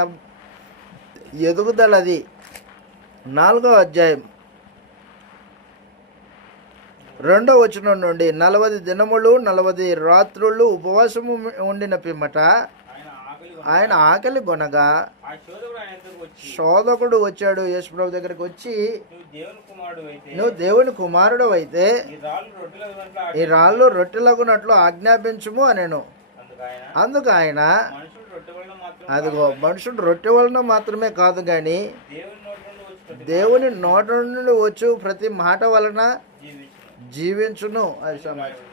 ఎదుగుదలది. 4వ అధ్యాయం 2వ వచనం నుండి 40 దినములు 40 రాత్రులు ఉపవాసము ఉండిన పిమ్మట ఆయన ఆకలి కొనగా శోధకుడు వచ్చాడు. యేసు ప్రభు దగ్గరికి వచ్చి, నువ్వు దేవుని కుమారుడు అయితే ఈ రాళ్ళు రొట్టెలగునట్లు ఆజ్ఞాపించుము అనెను. అందుకు ఆయన, అదిగో మనుషుడు రొట్టె వలన మాత్రమే కాదు కానీ దేవుని నోట నుండి వచ్చు ప్రతి మాట వలన జీవించును. అది సమాచారం.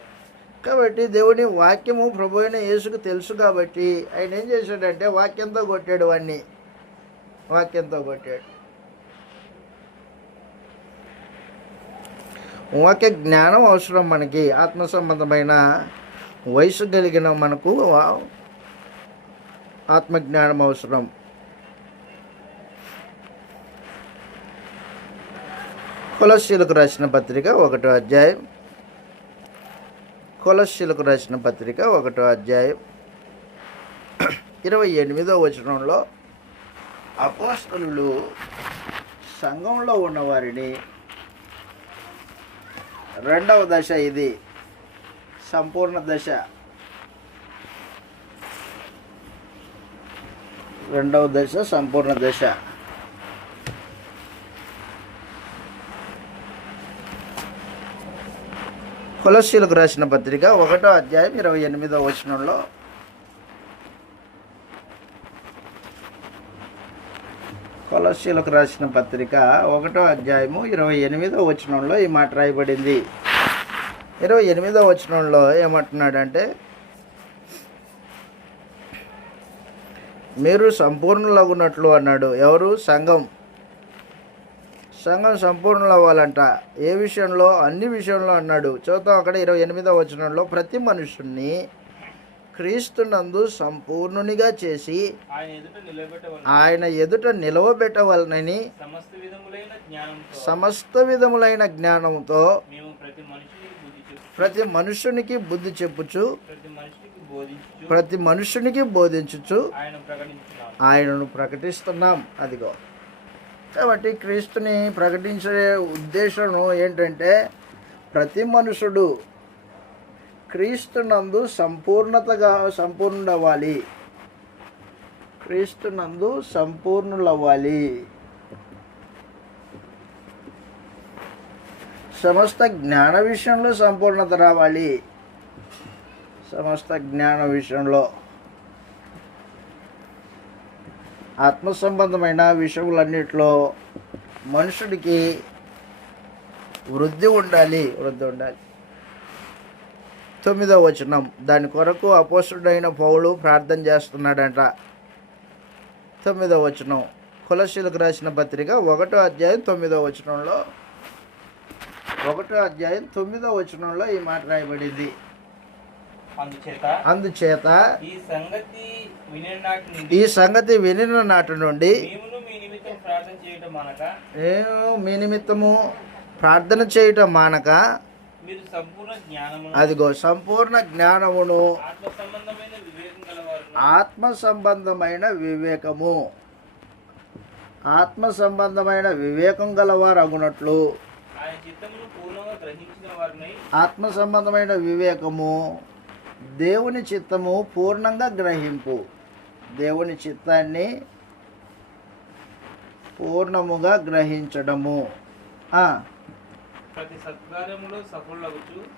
కాబట్టి దేవుని వాక్యము ప్రభు అయిన యేసుకు తెలుసు. కాబట్టి ఆయన ఏం చేశాడంటే వాక్యంతో కొట్టాడు వాడిని. వాక్య జ్ఞానం అవసరం మనకి. ఆత్మ సంబంధమైన వయసు కలిగిన మనకు ఆత్మజ్ఞానం అవసరం. కొలస్సీలకు రాసిన పత్రిక 1వ అధ్యాయం. 1వ అధ్యాయం 28వ వచనంలో అపోస్తలులు సంఘంలో ఉన్నవారిని, రెండవ దశ ఇది, సంపూర్ణ దశ. రెండవ దశ సంపూర్ణ దశ. కొలస్సీలకు రాసిన పత్రిక 1వ అధ్యాయం 28వ వచనంలో కొలస్సీలకు రాసిన పత్రిక 1వ అధ్యాయము 28వ వచనంలో ఈ మాట రాయబడింది. 28వ వచనంలో ఏమంటున్నాడంటే, మీరు సంపూర్ణులగునట్లు అన్నాడు. ఎవరు? సంఘం సంపూర్ణులు అవ్వాలంట. ఏ విషయంలో? అన్ని విషయంలో అన్నాడు. చూద్దాం అక్కడ 28వ వచనంలో, ప్రతి మనుషుణ్ణి క్రీస్తునందు సంపూర్ణునిగా చేసి ఆయన ఎదుట నిలవబెట్టవలనని సమస్త విధములైన జ్ఞానంతో ప్రతి మనుషునికి బుద్ధి చెప్పుచు ప్రతి మనుషునికి బోధించుచు ఆయనను ప్రకటిస్తున్నాం. అదిగో, కాబట్టి క్రీస్తుని ప్రకటించే ఉద్దేశం ఏంటంటే, ప్రతి మనుషుడు క్రీస్తునందు సంపూర్ణుడవ్వాలి. క్రీస్తునందు సంపూర్ణులవ్వాలి. సమస్త జ్ఞాన విషయంలో సంపూర్ణత రావాలి. సమస్త జ్ఞాన విషయంలో, ఆత్మ సంబంధమైన విషయములన్నిటిలో మనుషుడికి వృద్ధి ఉండాలి. 9వ వచనం, దాని కొరకు అపోస్తుడైన పౌలు ప్రార్థన చేస్తున్నాడంట. 9వ వచనం, కొలస్సీలకు రాసిన పత్రిక 1వ అధ్యాయం 9వ వచనంలో 1వ అధ్యాయం 9వ వచనంలో ఈ మాట రాయబడింది. అందుచేత ఈ సంగతి వినిన నాటి నుండి నేను మీ నిమిత్తము ప్రార్థన చేయటం మానక, అదిగో ఆత్మ సంబంధమైన వివేకం గలవారు అగునట్లు, ఆత్మ సంబంధమైన వివేకము, దేవుని చిత్తము పూర్ణంగా గ్రహింపు. దేవుని చిత్తాన్ని పూర్ణముగా గ్రహించడము,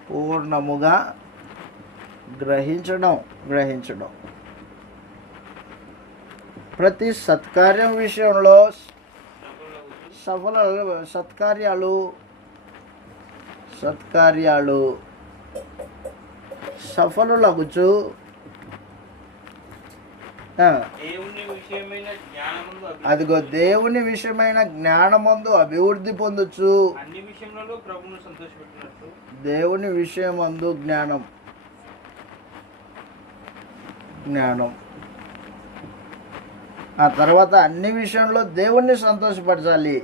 పూర్ణముగా గ్రహించడం. ప్రతి సత్కార్యం విషయంలో సత్కార్యాలు సఫలులగుచు, అదిగో దేవుని విషయమైన జ్ఞానమందు అభివృద్ధి పొందుచు. దేవుని విషయమందు జ్ఞానం. ఆ తర్వాత అన్ని విషయంలో దేవుణ్ణి సంతోషపరచాలి.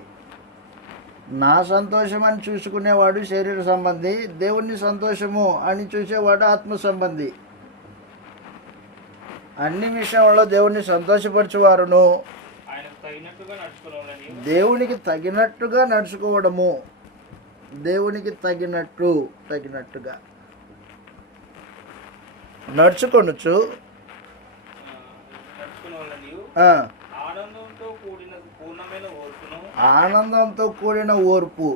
నా సంతోషం అని చూసుకునేవాడు శరీర సంబంధి, దేవుని సంతోషము అని చూసేవాడు ఆత్మ సంబంధి. అన్ని విషయంలో దేవుణ్ణి సంతోషపరచువారును దేవునికి తగినట్టుగా నడుచుకోవడము, దేవునికి తగినట్టుగా నడుచుకొనుచు, ఆనందంతో కూడిన ఓర్పు,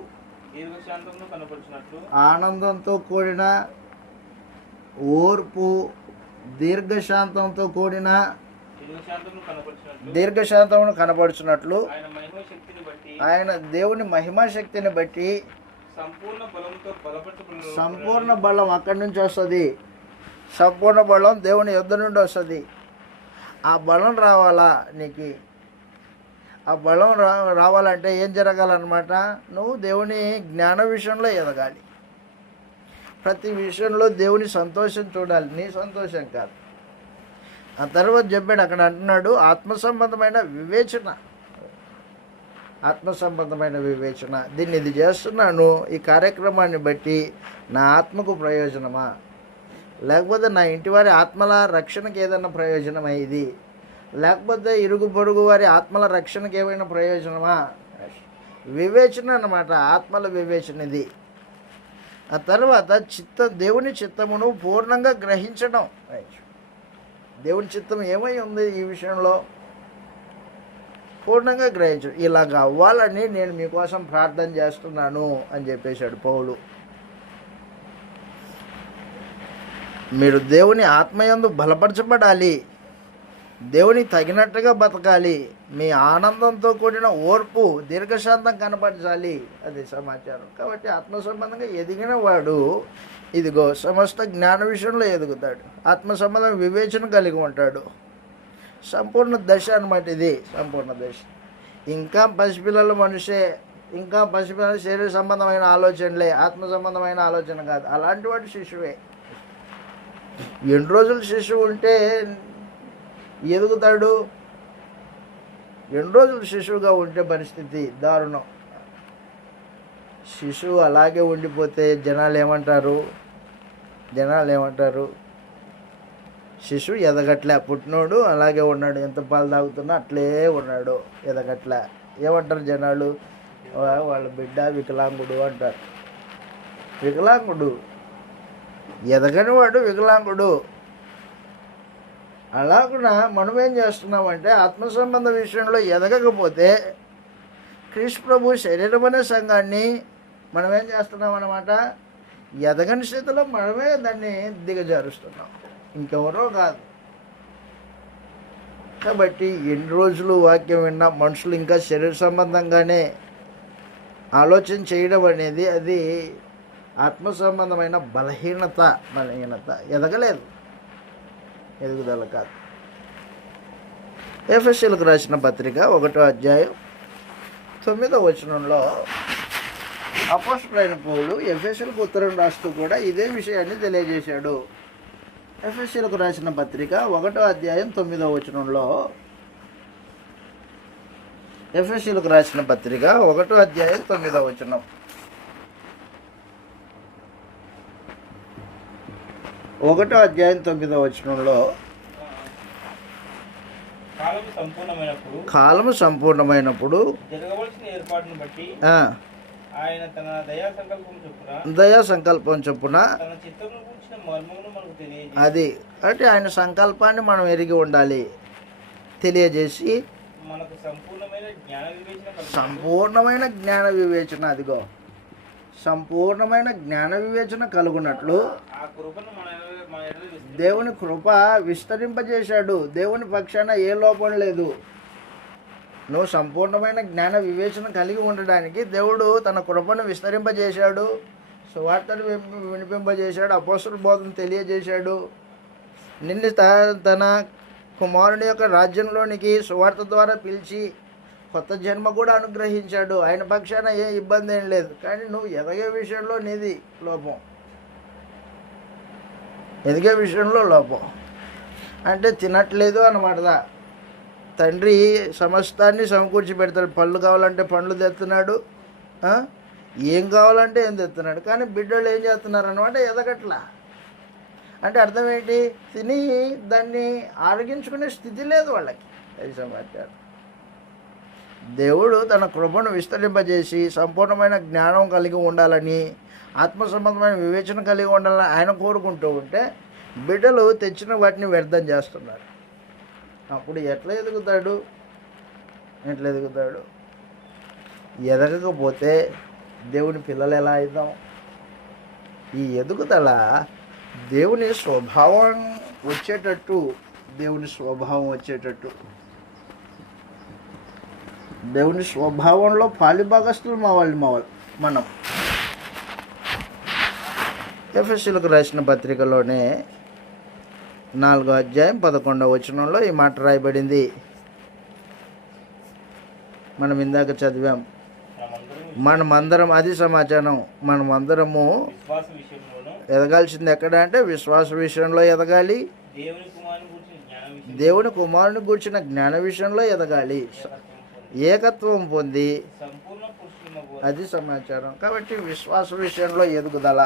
ఆనందంతో కూడిన ఓర్పు, దీర్ఘశాంతంతో కూడిన దీర్ఘశాంతమును కనపడుచున్నట్లు ఆయన దేవుని మహిమా శక్తిని బట్టి సంపూర్ణ బలం అక్కడి నుంచి వస్తుంది. సంపూర్ణ బలం దేవుని యొద్ద నుండి వస్తుంది. ఆ బలం రావాలా నీకు? ఆ బలం రావాలంటే ఏం జరగాలన్నమాట? నువ్వు దేవుని జ్ఞాన విషయంలో ఎదగాలి. ప్రతి విషయంలో దేవుని సంతోషం చూడాలి, నీ సంతోషం కాదు. ఆ తర్వాత చెప్పాడు, అక్కడ అంటున్నాడు ఆత్మ సంబంధమైన వివేచన. దీన్ని ఇది చేస్తున్నాను ఈ కార్యక్రమాన్ని బట్టి నా ఆత్మకు ప్రయోజనమా, లేకపోతే నా ఇంటి వారి ఆత్మల రక్షణకి ఏదైనా ప్రయోజనమా ఇది, లేకపోతే ఇరుగు పొరుగు వారి ఆత్మల రక్షణకి ఏమైనా ప్రయోజనమా? వివేచన అన్నమాట, ఆత్మల వివేచన ఇది. ఆ తర్వాత దేవుని చిత్తమును పూర్ణంగా గ్రహించడం. దేవుని చిత్తం ఏమై ఉంది ఈ విషయంలో పూర్ణంగా గ్రహించడం. ఇలాగ అవ్వాలని నేను మీకోసం ప్రార్థన చేస్తున్నాను అని చెప్పేశాడు పౌలు. మీరు దేవుని ఆత్మయందు బలపరచబడాలి, దేవునికి తగినట్టుగా బతకాలి, మీ ఆనందంతో కూడిన ఓర్పు దీర్ఘశాంతం కనపరచాలి. అది సమాచారం. కాబట్టి ఆత్మ సంబంధంగా ఎదిగిన వాడు ఇదిగో సమస్త జ్ఞాన విషయంలో ఎదుగుతాడు, ఆత్మ సంబంధం వివేచన కలిగి ఉంటాడు. సంపూర్ణ దశ అన్నమాట ఇది, సంపూర్ణ దశ. ఇంకా పసిపిల్లల మనిషే, ఇంకా పసిపిల్లల శరీర సంబంధమైన ఆలోచనలే, ఆత్మ సంబంధమైన ఆలోచన కాదు. అలాంటి వాడు శిశువే. ఎన్ని రోజులు శిశువు ఉంటే ఎదుగుతాడు? ఎన్ని రోజులు శిశువుగా ఉంటే పరిస్థితి దారుణం. శిశువు అలాగే ఉండిపోతే జనాలు ఏమంటారు? శిశువు ఎదగట్లే, పుట్టినోడు అలాగే ఉన్నాడు, ఎంత పాలు తాగుతున్నా అట్లే ఉన్నాడు, ఎదగట్లే. ఏమంటారు జనాలు? వాళ్ళ బిడ్డ వికలాంగుడు అంటారు. వికలాంగుడు, ఎదగని వాడు వికలాంగుడు. అలాగున మనం ఏం చేస్తున్నామంటే ఆత్మ సంబంధ విషయంలో ఎదగకపోతే క్రీస్తు ప్రభు శరీరం అనే సంఘాన్ని మనం ఏం చేస్తున్నాం అన్నమాట, ఎదగని స్థితిలో మనమే దాన్ని దిగజారుస్తున్నాం, ఇంకెవరో కాదు. కాబట్టి ఎన్ని రోజులు వాక్యం విన్నా మనుషులు ఇంకా శరీర సంబంధంగానే ఆలోచన చేయడం అనేది అది ఆత్మ సంబంధమైన బలహీనత. ఎదగలేదు, ఎదుగుదల కాదు. ఎఫెసీయులకు రాసిన పత్రిక 1వ అధ్యాయం 9వ వచనంలో అపోస్తలుడైన పౌలు ఎఫెసీయులకు ఉత్తరం రాస్తూ కూడా ఇదే విషయాన్ని తెలియజేశాడు. ఎఫెసీయులకు రాసిన పత్రిక 1వ అధ్యాయం 9వ వచనంలో, ఎఫెసీయులకు రాసిన పత్రిక 1వ అధ్యాయం 9వ వచనం, 1వ అధ్యాయం 9వ వచనంలో, కాలము సంపూర్ణమైనప్పుడు జరగవలసిన ఏర్పాటును బట్టి ఆయన తన దయా సంకల్పం చొప్పున తన చిత్తమును గూర్చిన మర్మమును మనకు తెలియజేసి, అది అంటే ఆయన సంకల్పాన్ని మనం ఎరిగి ఉండాలి, తెలియజేసి మనకు సంపూర్ణమైన జ్ఞాన వివేచన అదిగో సంపూర్ణమైన జ్ఞాన వివేచన కలుగునట్లు ఆ కృపను మన ఎడల దేవుని కృప విస్తరింపజేశాడు. దేవుని పక్షాన ఏ లోపం లేదు. నువ్వు సంపూర్ణమైన జ్ఞాన వివేచన కలిగి ఉండడానికి దేవుడు తన కృపను విస్తరింపజేశాడు, సువార్తను వినిపింపజేశాడు, అపోస్తల బోధన తెలియజేశాడు, నిన్ను తన కుమారుని యొక్క రాజ్యంలోనికి సువార్త ద్వారా పిలిచి కొత్త జన్మ కూడా అనుగ్రహించాడు. ఆయన పక్షాన ఏ ఇబ్బంది ఏం లేదు. కానీ నువ్వు ఎదిగే విషయంలో నీది లోపం, ఎదిగే విషయంలో లోపం అంటే తినట్లేదు అన్నమాటదా. తండ్రి సమస్తాన్ని సమకూర్చి పెడతాడు. పళ్ళు కావాలంటే పండ్లు తెస్తున్నాడు, ఏం కావాలంటే ఏం తెస్తున్నాడు. కానీ బిడ్డలు ఏం చేస్తున్నారు అన్నమాట, ఎదగట్లా. అంటే అర్థం ఏంటి? తిని దాన్ని ఆరగించుకునే స్థితి లేదు వాళ్ళకి. అది సమాచారం. దేవుడు తన కృపను విస్తరింపజేసి సంపూర్ణమైన జ్ఞానం కలిగి ఉండాలని, ఆత్మ సంబంధమైన వివేచన కలిగి ఉండాలని ఆయన కోరుకుంటూ ఉంటే బిడ్డలు తెచ్చిన వాటిని వ్యర్థం చేస్తున్నారు. అప్పుడు ఎట్లా ఎదుగుతాడు? ఎదగకపోతే దేవుని పిల్లలు ఎలా అవుతాం? ఈ ఎదుగుదల దేవుని స్వభావం వచ్చేటట్టు, దేవుని స్వభావంలో పాలిభాగస్తులు మనం. ఎఫెసీయులకు రాసిన పత్రికలోనే 4వ అధ్యాయం 11వ వచనంలో ఈ మాట రాయబడింది. మనం ఇందాక చదివాం. మనమందరం, అది సమాచారం, మనమందరము ఎదగాల్సింది ఎక్కడ అంటే విశ్వాస విషయంలో ఎదగాలి, దేవుని కుమారుని గూర్చిన జ్ఞాన విషయంలో ఎదగాలి, ఏకత్వం పొంది, అది సమాచారం. కాబట్టి విశ్వాస విషయంలో ఎదుగుదల,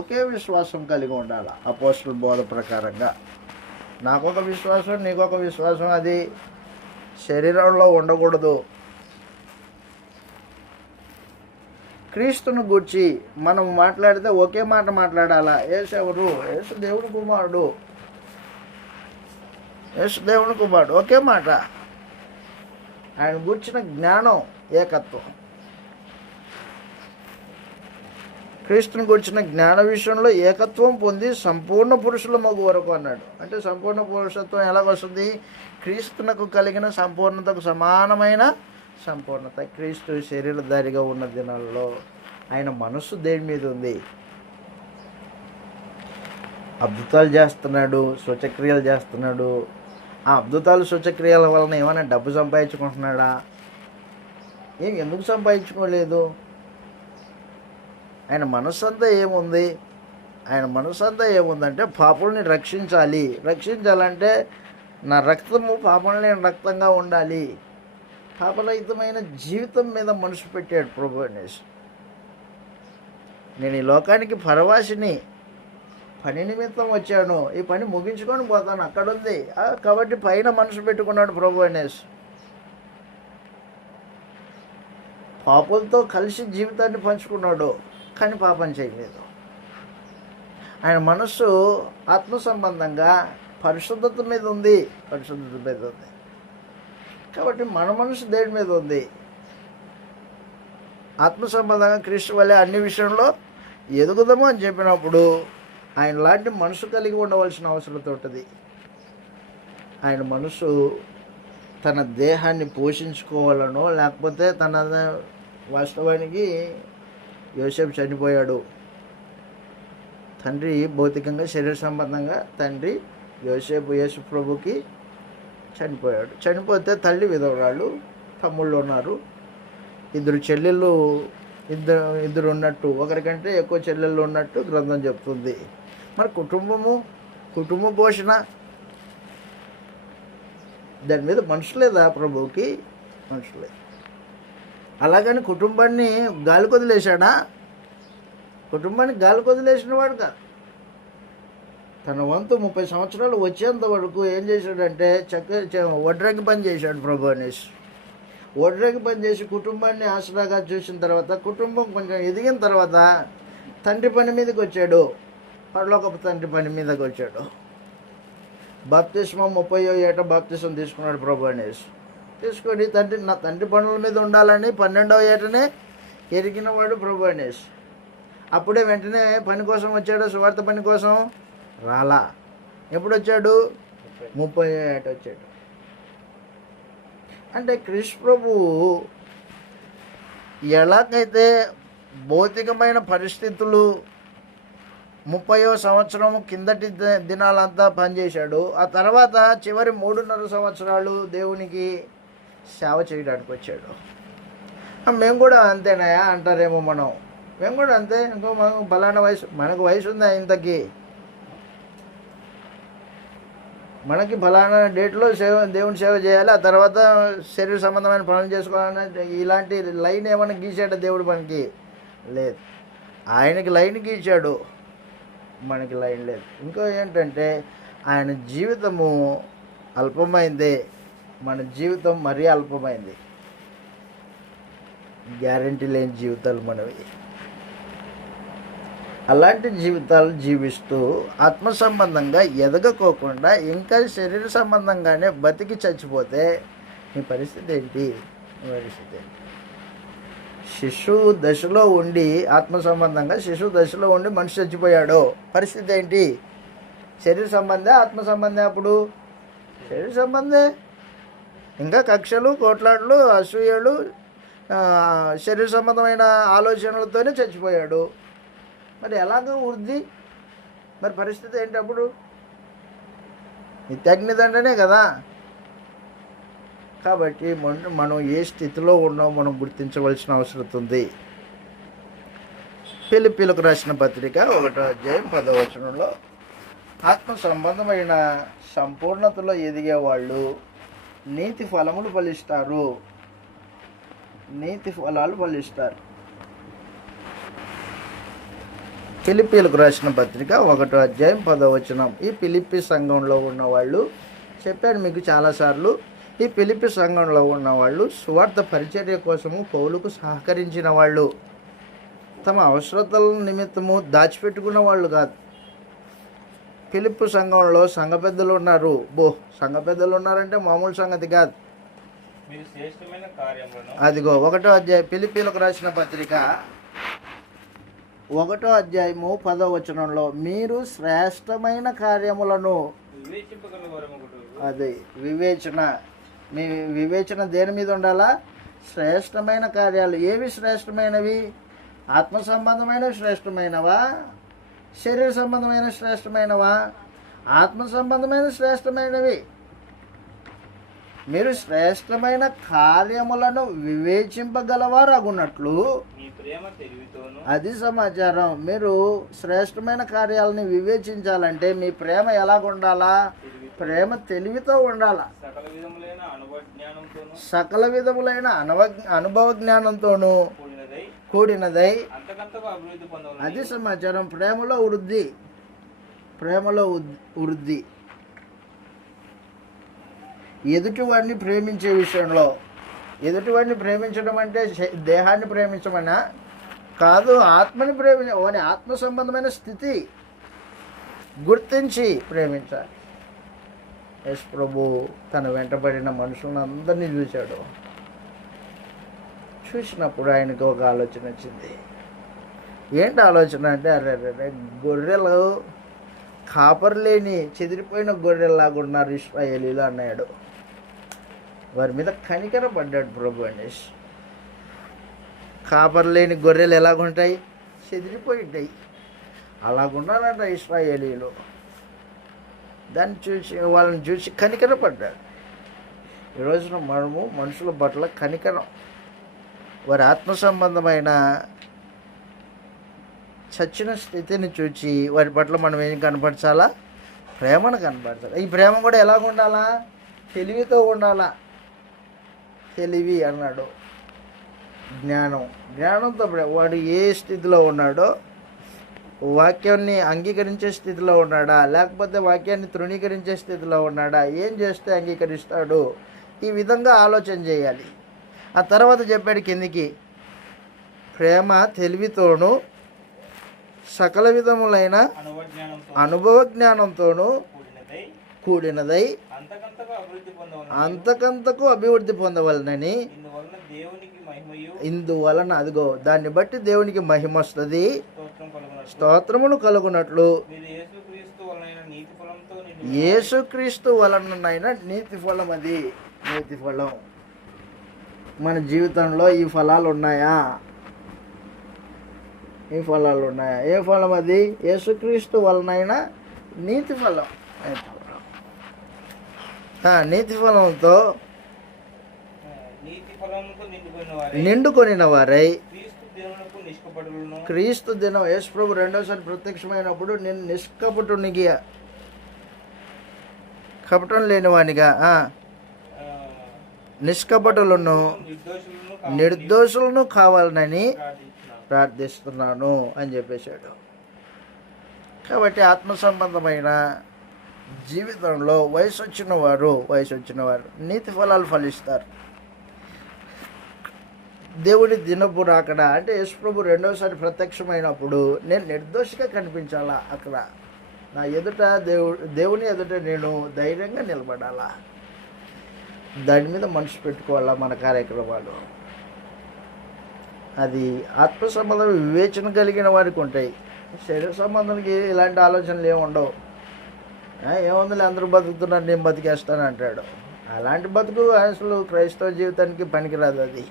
ఒకే విశ్వాసం కలిగి ఉండాలి. అపోస్తలుల బోధ ప్రకారంగా నాకొక విశ్వాసం, నీకొక విశ్వాసం, అది శరీరంలో ఉండకూడదు. క్రీస్తును గూర్చి మనం మాట్లాడితే ఒకే మాట మాట్లాడాలా. యేసు ఎవరు? యేసు దేవుని కుమారుడు, ఒకే మాట. ఆయన గూర్చిన జ్ఞానం, ఏకత్వం. క్రీస్తుని గురించిన జ్ఞాన విషయంలో ఏకత్వం పొంది సంపూర్ణ పురుషుల మగు వరకు అన్నాడు. అంటే సంపూర్ణ పురుషత్వం ఎలాగొస్తుంది? క్రీస్తునకు కలిగిన సంపూర్ణతకు సమానమైన సంపూర్ణత. క్రీస్తు శరీరధారిగా ఉన్న దినాల్లో ఆయన మనస్సు దేని మీద ఉంది? అద్భుతాలు చేస్తున్నాడు, సూచక్రియలు చేస్తున్నాడు. ఆ అద్భుతాలు సూచక్రియల వలన ఏమైనా డబ్బు సంపాదించుకుంటున్నాడా? ఎందుకు సంపాదించుకోలేదు? ఆయన మనస్సు అంతా ఏముంది? ఆయన మనస్సు అంతా ఏముందంటే పాపుల్ని రక్షించాలంటే నా రక్తము పాపంలో రక్తంగా ఉండాలి. పాపరహితమైన జీవితం మీద మనసు పెట్టాడు ప్రభు అనేసి. నేను ఈ లోకానికి పరవాసిని, పని నిమిత్తం వచ్చాను, ఈ పని ముగించుకొని పోతాను, అక్కడ ఉంది కాబట్టి పైన మనసు పెట్టుకున్నాడు ప్రభు అనేసి. పాపులతో కలిసి జీవితాన్ని పంచుకున్నాడు, కానీ పాపం చేయలేదు. ఆయన మనస్సు ఆత్మ సంబంధంగా పరిశుద్ధత మీద ఉంది. కాబట్టి మన మనసు దేని మీద ఉంది? ఆత్మ సంబంధంగా క్రీస్తు వల్లే అన్ని విషయంలో ఎదుగుదాము అని చెప్పినప్పుడు ఆయన లాంటి మనసు కలిగి ఉండవలసిన అవసరం ఉంటుంది. ఆయన మనసు తన దేహాన్ని పోషించుకోవాలనో, లేకపోతే వాస్తవానికి యోసేపు చనిపోయాడు. తండ్రి భౌతికంగా శరీర సంబంధంగా తండ్రి యేసు ప్రభుకి చనిపోయాడు. చనిపోతే తల్లి విధవరాళ్ళు, తమ్ముళ్ళు ఉన్నారు, ఇద్దరు చెల్లెళ్ళు, ఇద్దరు ఉన్నట్టు, ఒకరికంటే ఎక్కువ చెల్లెళ్ళు ఉన్నట్టు గ్రంథం చెప్తుంది. మరి కుటుంబ పోషణ దాని మీద మనసు లేదా ప్రభువుకి? మనసు లేదు. అలాగని కుటుంబాన్ని గాలి కొదిలేశాడా? కుటుంబాన్ని గాలి కొదిలేసిన వాడు కాదు. తన వంతు 30 సంవత్సరాలు వచ్చేంత వరకు ఏం చేశాడంటే వడ్రంగి పని చేశాడు ప్రభు అనేసి. వడ్రంగి పని చేసి కుటుంబాన్ని ఆసరాగా చూసిన తర్వాత, కుటుంబం కొంచెం ఎదిగిన తర్వాత తండ్రి పని మీదకి వచ్చాడు. పరలోకపు తండ్రి పని మీదకి వచ్చాడు. బాప్తిస్మం 30వ ఏట బాప్తిస్మం తీసుకున్నాడు ప్రభు అనేసి. తీసుకొని నా తండ్రి పనుల మీద ఉండాలని 12వ ఏటనే ఎరిగినవాడు ప్రభు అనేసి. అప్పుడే వెంటనే పని కోసం వచ్చాడు, సువార్త పని కోసం రాలా. ఎప్పుడు వచ్చాడు? 30వ ఏట వచ్చాడు. అంటే క్రీస్తు ప్రభువు ఎలాగైతే భౌతికమైన పరిస్థితులు 30వ సంవత్సరం కిందటి దినాలంతా పనిచేశాడు, ఆ తర్వాత చివరి 3.5 సంవత్సరాలు దేవునికి సేవ చేయడానికి వచ్చాడు. మేము కూడా అంతేనాయా అంటారేమో మేము కూడా అంతే. ఇంకో ఫలానా మనకు వయసు ఉందా ఇంతకీ? మనకి ఫలానా డేట్లో దేవుని సేవ చేయాలి, ఆ తర్వాత శరీర సంబంధమైన పనులు చేసుకోవాలని ఇలాంటి లైన్ ఏమైనా గీసాడు దేవుడు? మనకి లేదు. ఆయనకి లైన్ గీచాడు, మనకి లైన్ లేదు. ఇంకో ఏంటంటే ఆయన జీవితము అల్పమైంది, మన జీవితం మరీ అల్పమైంది. గ్యారంటీ లేని జీవితాలు మనవి. అలాంటి జీవితాలు జీవిస్తూ ఆత్మ సంబంధంగా ఎదగకోకుండా ఇంకా శరీర సంబంధంగానే బతికి చచ్చిపోతే నీ పరిస్థితి ఏంటి? శిశువు దశలో ఉండి ఆత్మ సంబంధంగా దశలో ఉండి మనిషి చచ్చిపోయాడు, పరిస్థితి ఏంటి? శరీర సంబంధే ఆత్మ సంబంధే? అప్పుడు శరీర సంబంధే. ఇంకా కక్షలు, కోట్లాట్లు, అసూయలు, శరీర సంబంధమైన ఆలోచనలతోనే చచ్చిపోయాడు. మరి ఎలాగో వృద్ధి? మరి పరిస్థితి ఏంటి అప్పుడు? నిత్యాగ్నిదండనే కదా. కాబట్టి మనం ఏ స్థితిలో ఉన్నామో మనం గుర్తించవలసిన అవసరం ఉంది. ఫిలిప్పీలకు రాసిన పత్రిక 1వ అధ్యాయం 10వ వచనంలో ఆత్మ సంబంధమైన సంపూర్ణతలో ఎదిగే వాళ్ళు నీతి ఫలములు ఫలిస్తారు. నీతి ఫలాలు ఫలిస్తారు. ఫిలిప్పీలకు రాసిన పత్రిక 1వ అధ్యాయం 10వ వచనం. ఈ ఫిలిప్పీ సంఘంలో ఉన్నవాళ్ళు, చెప్పాను మీకు చాలాసార్లు, ఈ ఫిలిప్పీ సంఘంలో ఉన్నవాళ్ళు సువార్త పరిచర్య కోసము పౌలుకు సహకరించిన వాళ్ళు, తమ అవసరతల నిమిత్తము దాచిపెట్టుకున్న వాళ్ళు కాదు. ఫిలిప్పీ సంఘంలో సంఘ పెద్దలు ఉన్నారు. సంఘ పెద్దలు ఉన్నారంటే మామూలు సంగతి కాదు. అదిగో 1వ అధ్యాయం ఫిలిప్పీలకు రాసిన పత్రిక 1వ అధ్యాయము 10వ వచనంలో మీరు శ్రేష్టమైన కార్యములను, వివేచింపగలవారొకడు. అది వివేచన, మీ వివేచన దేని మీద ఉండాలా? శ్రేష్టమైన కార్యాలు. ఏవి శ్రేష్టమైనవి? ఆత్మ సంబంధమైనవి శ్రేష్టమైనవా? శరీర సంబంధమైన శ్రేష్టమైనవా? ఆత్మ సంబంధమైన శ్రేష్టమైనవి. మీరు శ్రేష్టమైన కార్యములను వివేచింపగలవారు అగున్నట్లు, మీ ప్రేమ తెలివితోను, అది సమాచారం. మీరు శ్రేష్టమైన కార్యాలని వివేచించాలంటే మీ ప్రేమ ఎలాగుండాలా? ప్రేమ తెలివితో ఉండాలా. సకల విధములైన అనుభవ జ్ఞానంతోను సకల విధములైన అనుభవ జ్ఞానంతోనూ కూడినదై కూడినదై, అంతకంతగా అభివృద్ధి పొందవలెను. అది సమాచారం. ప్రేమలో వృద్ధి, ప్రేమలో వృద్ధి. ఎదుటివాడిని ప్రేమించే విషయంలో, ఎదుటివాడిని ప్రేమించడం అంటే దేహాన్ని ప్రేమించమన్నా కాదు, ఆత్మని వాని ఆత్మ సంబంధమైన స్థితి గుర్తించి ప్రేమించాలి. యేసు ప్రభు తన వెంటబడిన మనుషులను అందరినీ చూశాడు. చూసినప్పుడు ఆయనకు ఒక ఆలోచన వచ్చింది. ఏంటి ఆలోచన అంటే, అరే గొర్రెలు కాపరు లేని చెదిరిపోయిన గొర్రెల్లాగా ఉన్నారు ఇశ్రాయేలీలు అన్నాడు. వారి మీద కనికర పడ్డాడు ప్రభు అనేసి. కాపరు లేని గొర్రెలు ఎలాగుంటాయి? చెదిరిపోయి ఉంటాయి. అలాగున్నారంట ఇశ్రాయేలీలు. దాన్ని చూసి, వాళ్ళని చూసి కనికర పడ్డాడు. ఈ రోజున మనము మనుషుల పట్ల కనికరం, వారి ఆత్మ సంబంధమైన చచ్చిన స్థితిని చూచి వారి పట్ల మనం ఏం కనపరచాలా? ప్రేమను కనపరచాలి. ఈ ప్రేమ కూడా ఎలాగ ఉండాలా? తెలివితో ఉండాలా. తెలివి అన్నాడు, జ్ఞానం. జ్ఞానంతో వాడు ఏ స్థితిలో ఉన్నాడో, వాక్యాన్ని అంగీకరించే స్థితిలో ఉన్నాడా, లేకపోతే వాక్యాన్ని తృణీకరించే స్థితిలో ఉన్నాడా, ఏం చేస్తే అంగీకరిస్తాడు, ఈ విధంగా ఆలోచన చేయాలి. ఆ తర్వాత చెప్పాడు కిందికి, ప్రేమ తెలివితోనూ సకల విధములైన అనుభవ జ్ఞానంతోనూ కూడినదై అంతకంతకు అభివృద్ధి పొందవలనని, ఇందువలన అదిగో దాన్ని బట్టి దేవునికి మహిమ వస్తుంది, స్తోత్రమును కలుగునట్లు యేసుక్రీస్తు వలనైన నీతి ఫలం. అది నీతి ఫలం. మన జీవితంలో ఈ ఫలాలు ఉన్నాయా? ఈ ఫలాలు ఉన్నాయా? ఏ ఫలం అది? యేసుక్రీస్తు వలనైనా నీతి ఫలం. నీతి ఫలంతో నిండుకొనిన వారై క్రీస్తు దినం, యేసు ప్రభు రెండోసారి ప్రత్యక్షమైనప్పుడు నేను నిష్కపటునిగా, కపటం లేనివానిగా, నిష్కపటులను నిర్దోషులను కావాలనని ప్రార్థిస్తున్నాను అని చెప్పేశాడు. కాబట్టి ఆత్మ సంబంధమైన జీవితంలో వయసు వచ్చిన వారు నీతి ఫలాలు ఫలిస్తారు. దేవుడి దినపు రాకడ అంటే యేసు ప్రభు రెండోసారి ప్రత్యక్షమైనప్పుడు నేను నిర్దోషిగా కనిపించాలా. అక్కడ నా ఎదుట దేవుని ఎదుట నేను ధైర్యంగా నిలబడాలా. దాని మీద మనసు పెట్టుకోవాలా మన కార్యక్రమాలు. అది ఆత్మ సంబంధం వివేచన కలిగిన వారికి ఉంటాయి. శరీర సంబంధానికి ఇలాంటి ఆలోచనలు ఏమి ఉండవు. ఏముందిలే అందరూ బతుకుతున్నారు, నేను బతికేస్తాను అంటాడు. అలాంటి బతుకు అసలు క్రైస్తవ జీవితానికి పనికిరాదు. అది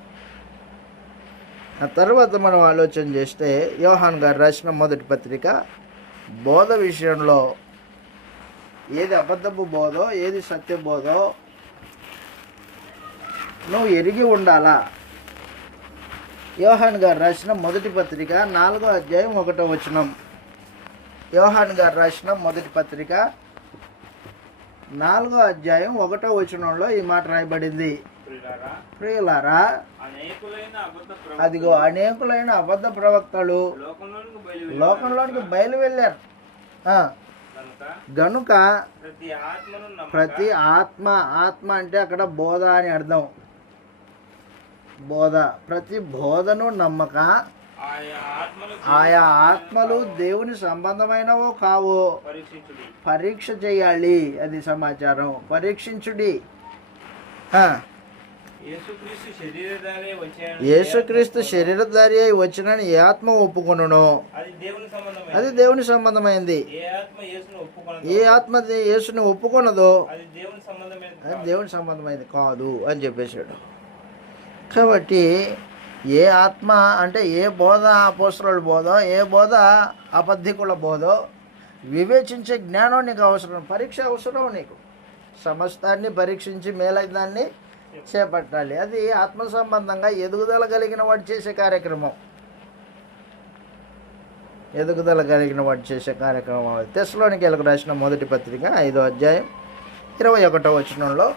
ఆ తర్వాత మనం ఆలోచన చేస్తే యోహాన్ గారు రాసిన మొదటి పత్రిక బోధ విషయంలో ఏది అబద్ధపు బోధో ఏది సత్య బోధో నువ్వు ఎరిగి ఉండాలా. యోహాన్ గారు రాసిన మొదటి పత్రిక 4వ అధ్యాయం 1వ వచనం. యోహాన్ గారు రాసిన మొదటి పత్రిక 4వ అధ్యాయం 1వ వచనంలో ఈ మాట రాయబడింది. ప్రియులారా, అదిగో అనేకులైన అబద్ధ ప్రవక్తలు లోకంలోనికి బయలు వెళ్ళారు గనుక ప్రతి ఆత్మ అంటే అక్కడ బోధ అని అర్థం. బోధ, ప్రతి బోధను నమ్మక ఆయా ఆత్మలు దేవుని సంబంధమైనవో కావో పరీక్ష చేయాలి. అది సమాచారం. పరీక్షించుడి. యేసుక్రీస్తు శరీరధారి వచ్చాడు. యేసుక్రీస్తు శరీరధారి అయి వచ్చినని ఏ ఆత్మ ఒప్పుకొనునో అది దేవుని సంబంధమైనది. అది దేవుని సంబంధమైంది. ఏ ఆత్మ యేసును ఒప్పుకొనదో ఏ ఆత్మ యేసుని ఒప్పుకొనదో అది దేవుని సంబంధమైనది అది కాదు. దేవుని సంబంధమైంది కాదు అని చెప్పేశాడు. కాబట్టి ఏ ఆత్మ అంటే ఏ బోధ అపోస్తలుల బోధో, ఏ బోధ అబద్ధికుల బోధో వివేచించే జ్ఞానం నీకు అవసరం, పరీక్ష అవసరం నీకు. సమస్తాన్ని పరీక్షించి మేలైన దాన్ని చేపట్టాలి. అది ఆత్మ సంబంధంగా ఎదుగుదల కలిగిన వాడు చేసే కార్యక్రమం. ఎదుగుదల కలిగిన వాడు చేసే కార్యక్రమం. తెస్సలోనికీయులకు రాసిన మొదటి పత్రిక 5వ అధ్యాయం 21వ వచనంలో,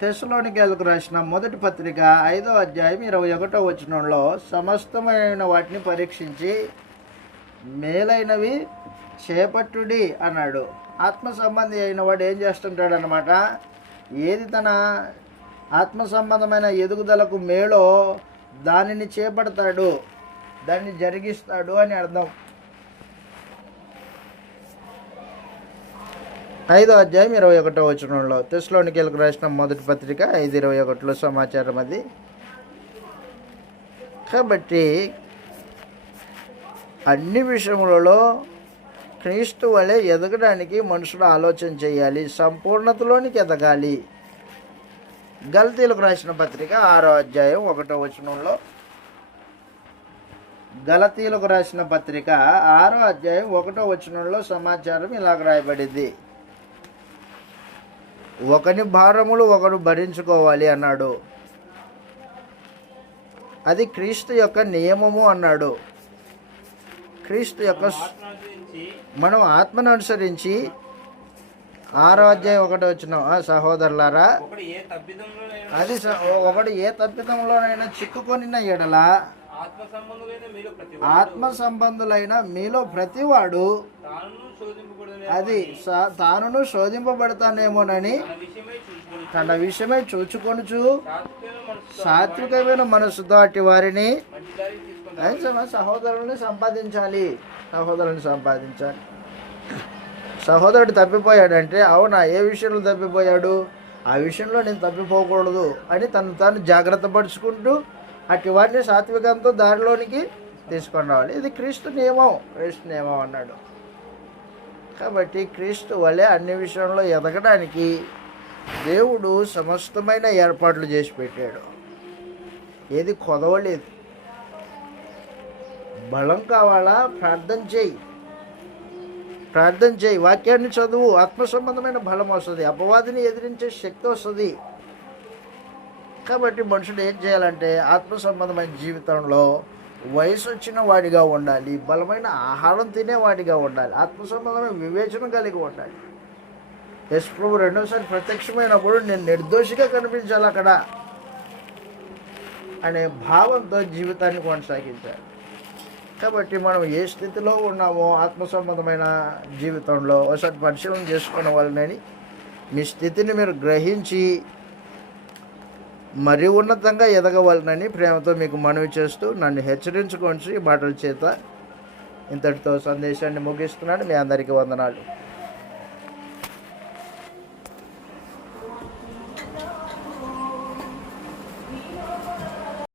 తెస్సలోనికీయులకు రాసిన మొదటి పత్రిక 5వ అధ్యాయం 21వ వచనంలో సమస్తమైన వాటిని పరీక్షించి మేలైనవి చేపట్టుడి అన్నాడు. ఆత్మ సంబంధి అయిన వాడు ఏం చేస్తుంటాడు అన్నమాట, ఏది తన ఆత్మ సంబంధమైన ఎదుగుదలకు మేలో దానిని చేపడతాడు, దాన్ని జరిగిస్తాడు అని అర్థం. 5వ అధ్యాయం 21వ వచనంలో, తెస్సలోనికీయులకు రాసిన మొదటి పత్రిక 5:21లో సమాచారం అది. కాబట్టి అన్ని విషయములలో క్రీస్తు వలె ఎదగడానికి మనుషుడు ఆలోచన చేయాలి, సంపూర్ణతలోనికి ఎదగాలి. గలతీయులకు రాసిన పత్రిక 6వ అధ్యాయం 1వ వచనంలో, గలతీయులకు రాసిన పత్రిక 6వ అధ్యాయం 1వ వచనంలో సమాచారం ఇలాగ రాయబడింది. ఒకని భారములు ఒకడు భరించుకోవాలి అన్నాడు. అది క్రీస్తు యొక్క నియమము అన్నాడు. క్రీస్తు యొక్క మనం ఆత్మను అనుసరించి 6వ అధ్యాయం 1వ వచనం, సహోదరులారా, అది ఒకడు ఏ తప్పిదంలోనైనా చిక్కుకొనిన ఎడల ఆత్మ సంబంధులైన మీలో ప్రతివాడు అది తానును శోధింపబడతానేమోనని తన విషయమై చూచుకొనుచు సాత్వికమైన మనసుతో అట్టి వారిని సహోదరుని సంపాదించాలి. సహోదరుడు తప్పిపోయాడంటే, అవునా, ఏ విషయంలో తప్పిపోయాడు, ఆ విషయంలో నేను తప్పిపోకూడదు అని తాను జాగ్రత్త పరుచుకుంటూ అట్టి వాటిని సాత్వికంతో దారిలోనికి తీసుకొని రావాలి. ఇది క్రీస్తు నియమం అన్నాడు. కాబట్టి క్రీస్తు వలె అన్ని విషయంలో ఎదగడానికి దేవుడు సమస్తమైన ఏర్పాట్లు చేసి పెట్టాడు. ఏది కొదవలేదు. బలం కావాలా, ప్రార్థన చేయి, వాక్యాన్ని చదువు, ఆత్మ సంబంధమైన బలం వస్తుంది, అపవాదిని ఎదిరించే శక్తి వస్తుంది. కాబట్టి మనుషుడు ఏం చేయాలంటే ఆత్మ సంబంధమైన జీవితంలో వయసు వచ్చిన వాడిగా ఉండాలి, బలమైన ఆహారం తినేవాడిగా ఉండాలి, ఆత్మ సంబంధమైన వివేచన కలిగి ఉండాలి. యేసు ప్రభు రెండోసారి ప్రత్యక్షమైనప్పుడు నేను నిర్దోషిగా కనిపించాలి అక్కడ అనే భావంతో జీవితాన్ని కొనసాగించాలి. కాబట్టి మనం ఏ స్థితిలో ఉన్నామో ఆత్మ సంబంధమైన జీవితంలో ఒకసారి పరిశీలన చేసుకునే వాళ్ళని, మీ స్థితిని మీరు గ్రహించి మరీ ఉన్నతంగా ఎదగవాలని ప్రేమతో మీకు మనవి చేస్తూ నన్ను హెచ్చరించుకొని ఈ మాటల చేత ఇంతటితో సందేశాన్ని ముగిస్తున్నాను. మీ అందరికీ వందనాలు.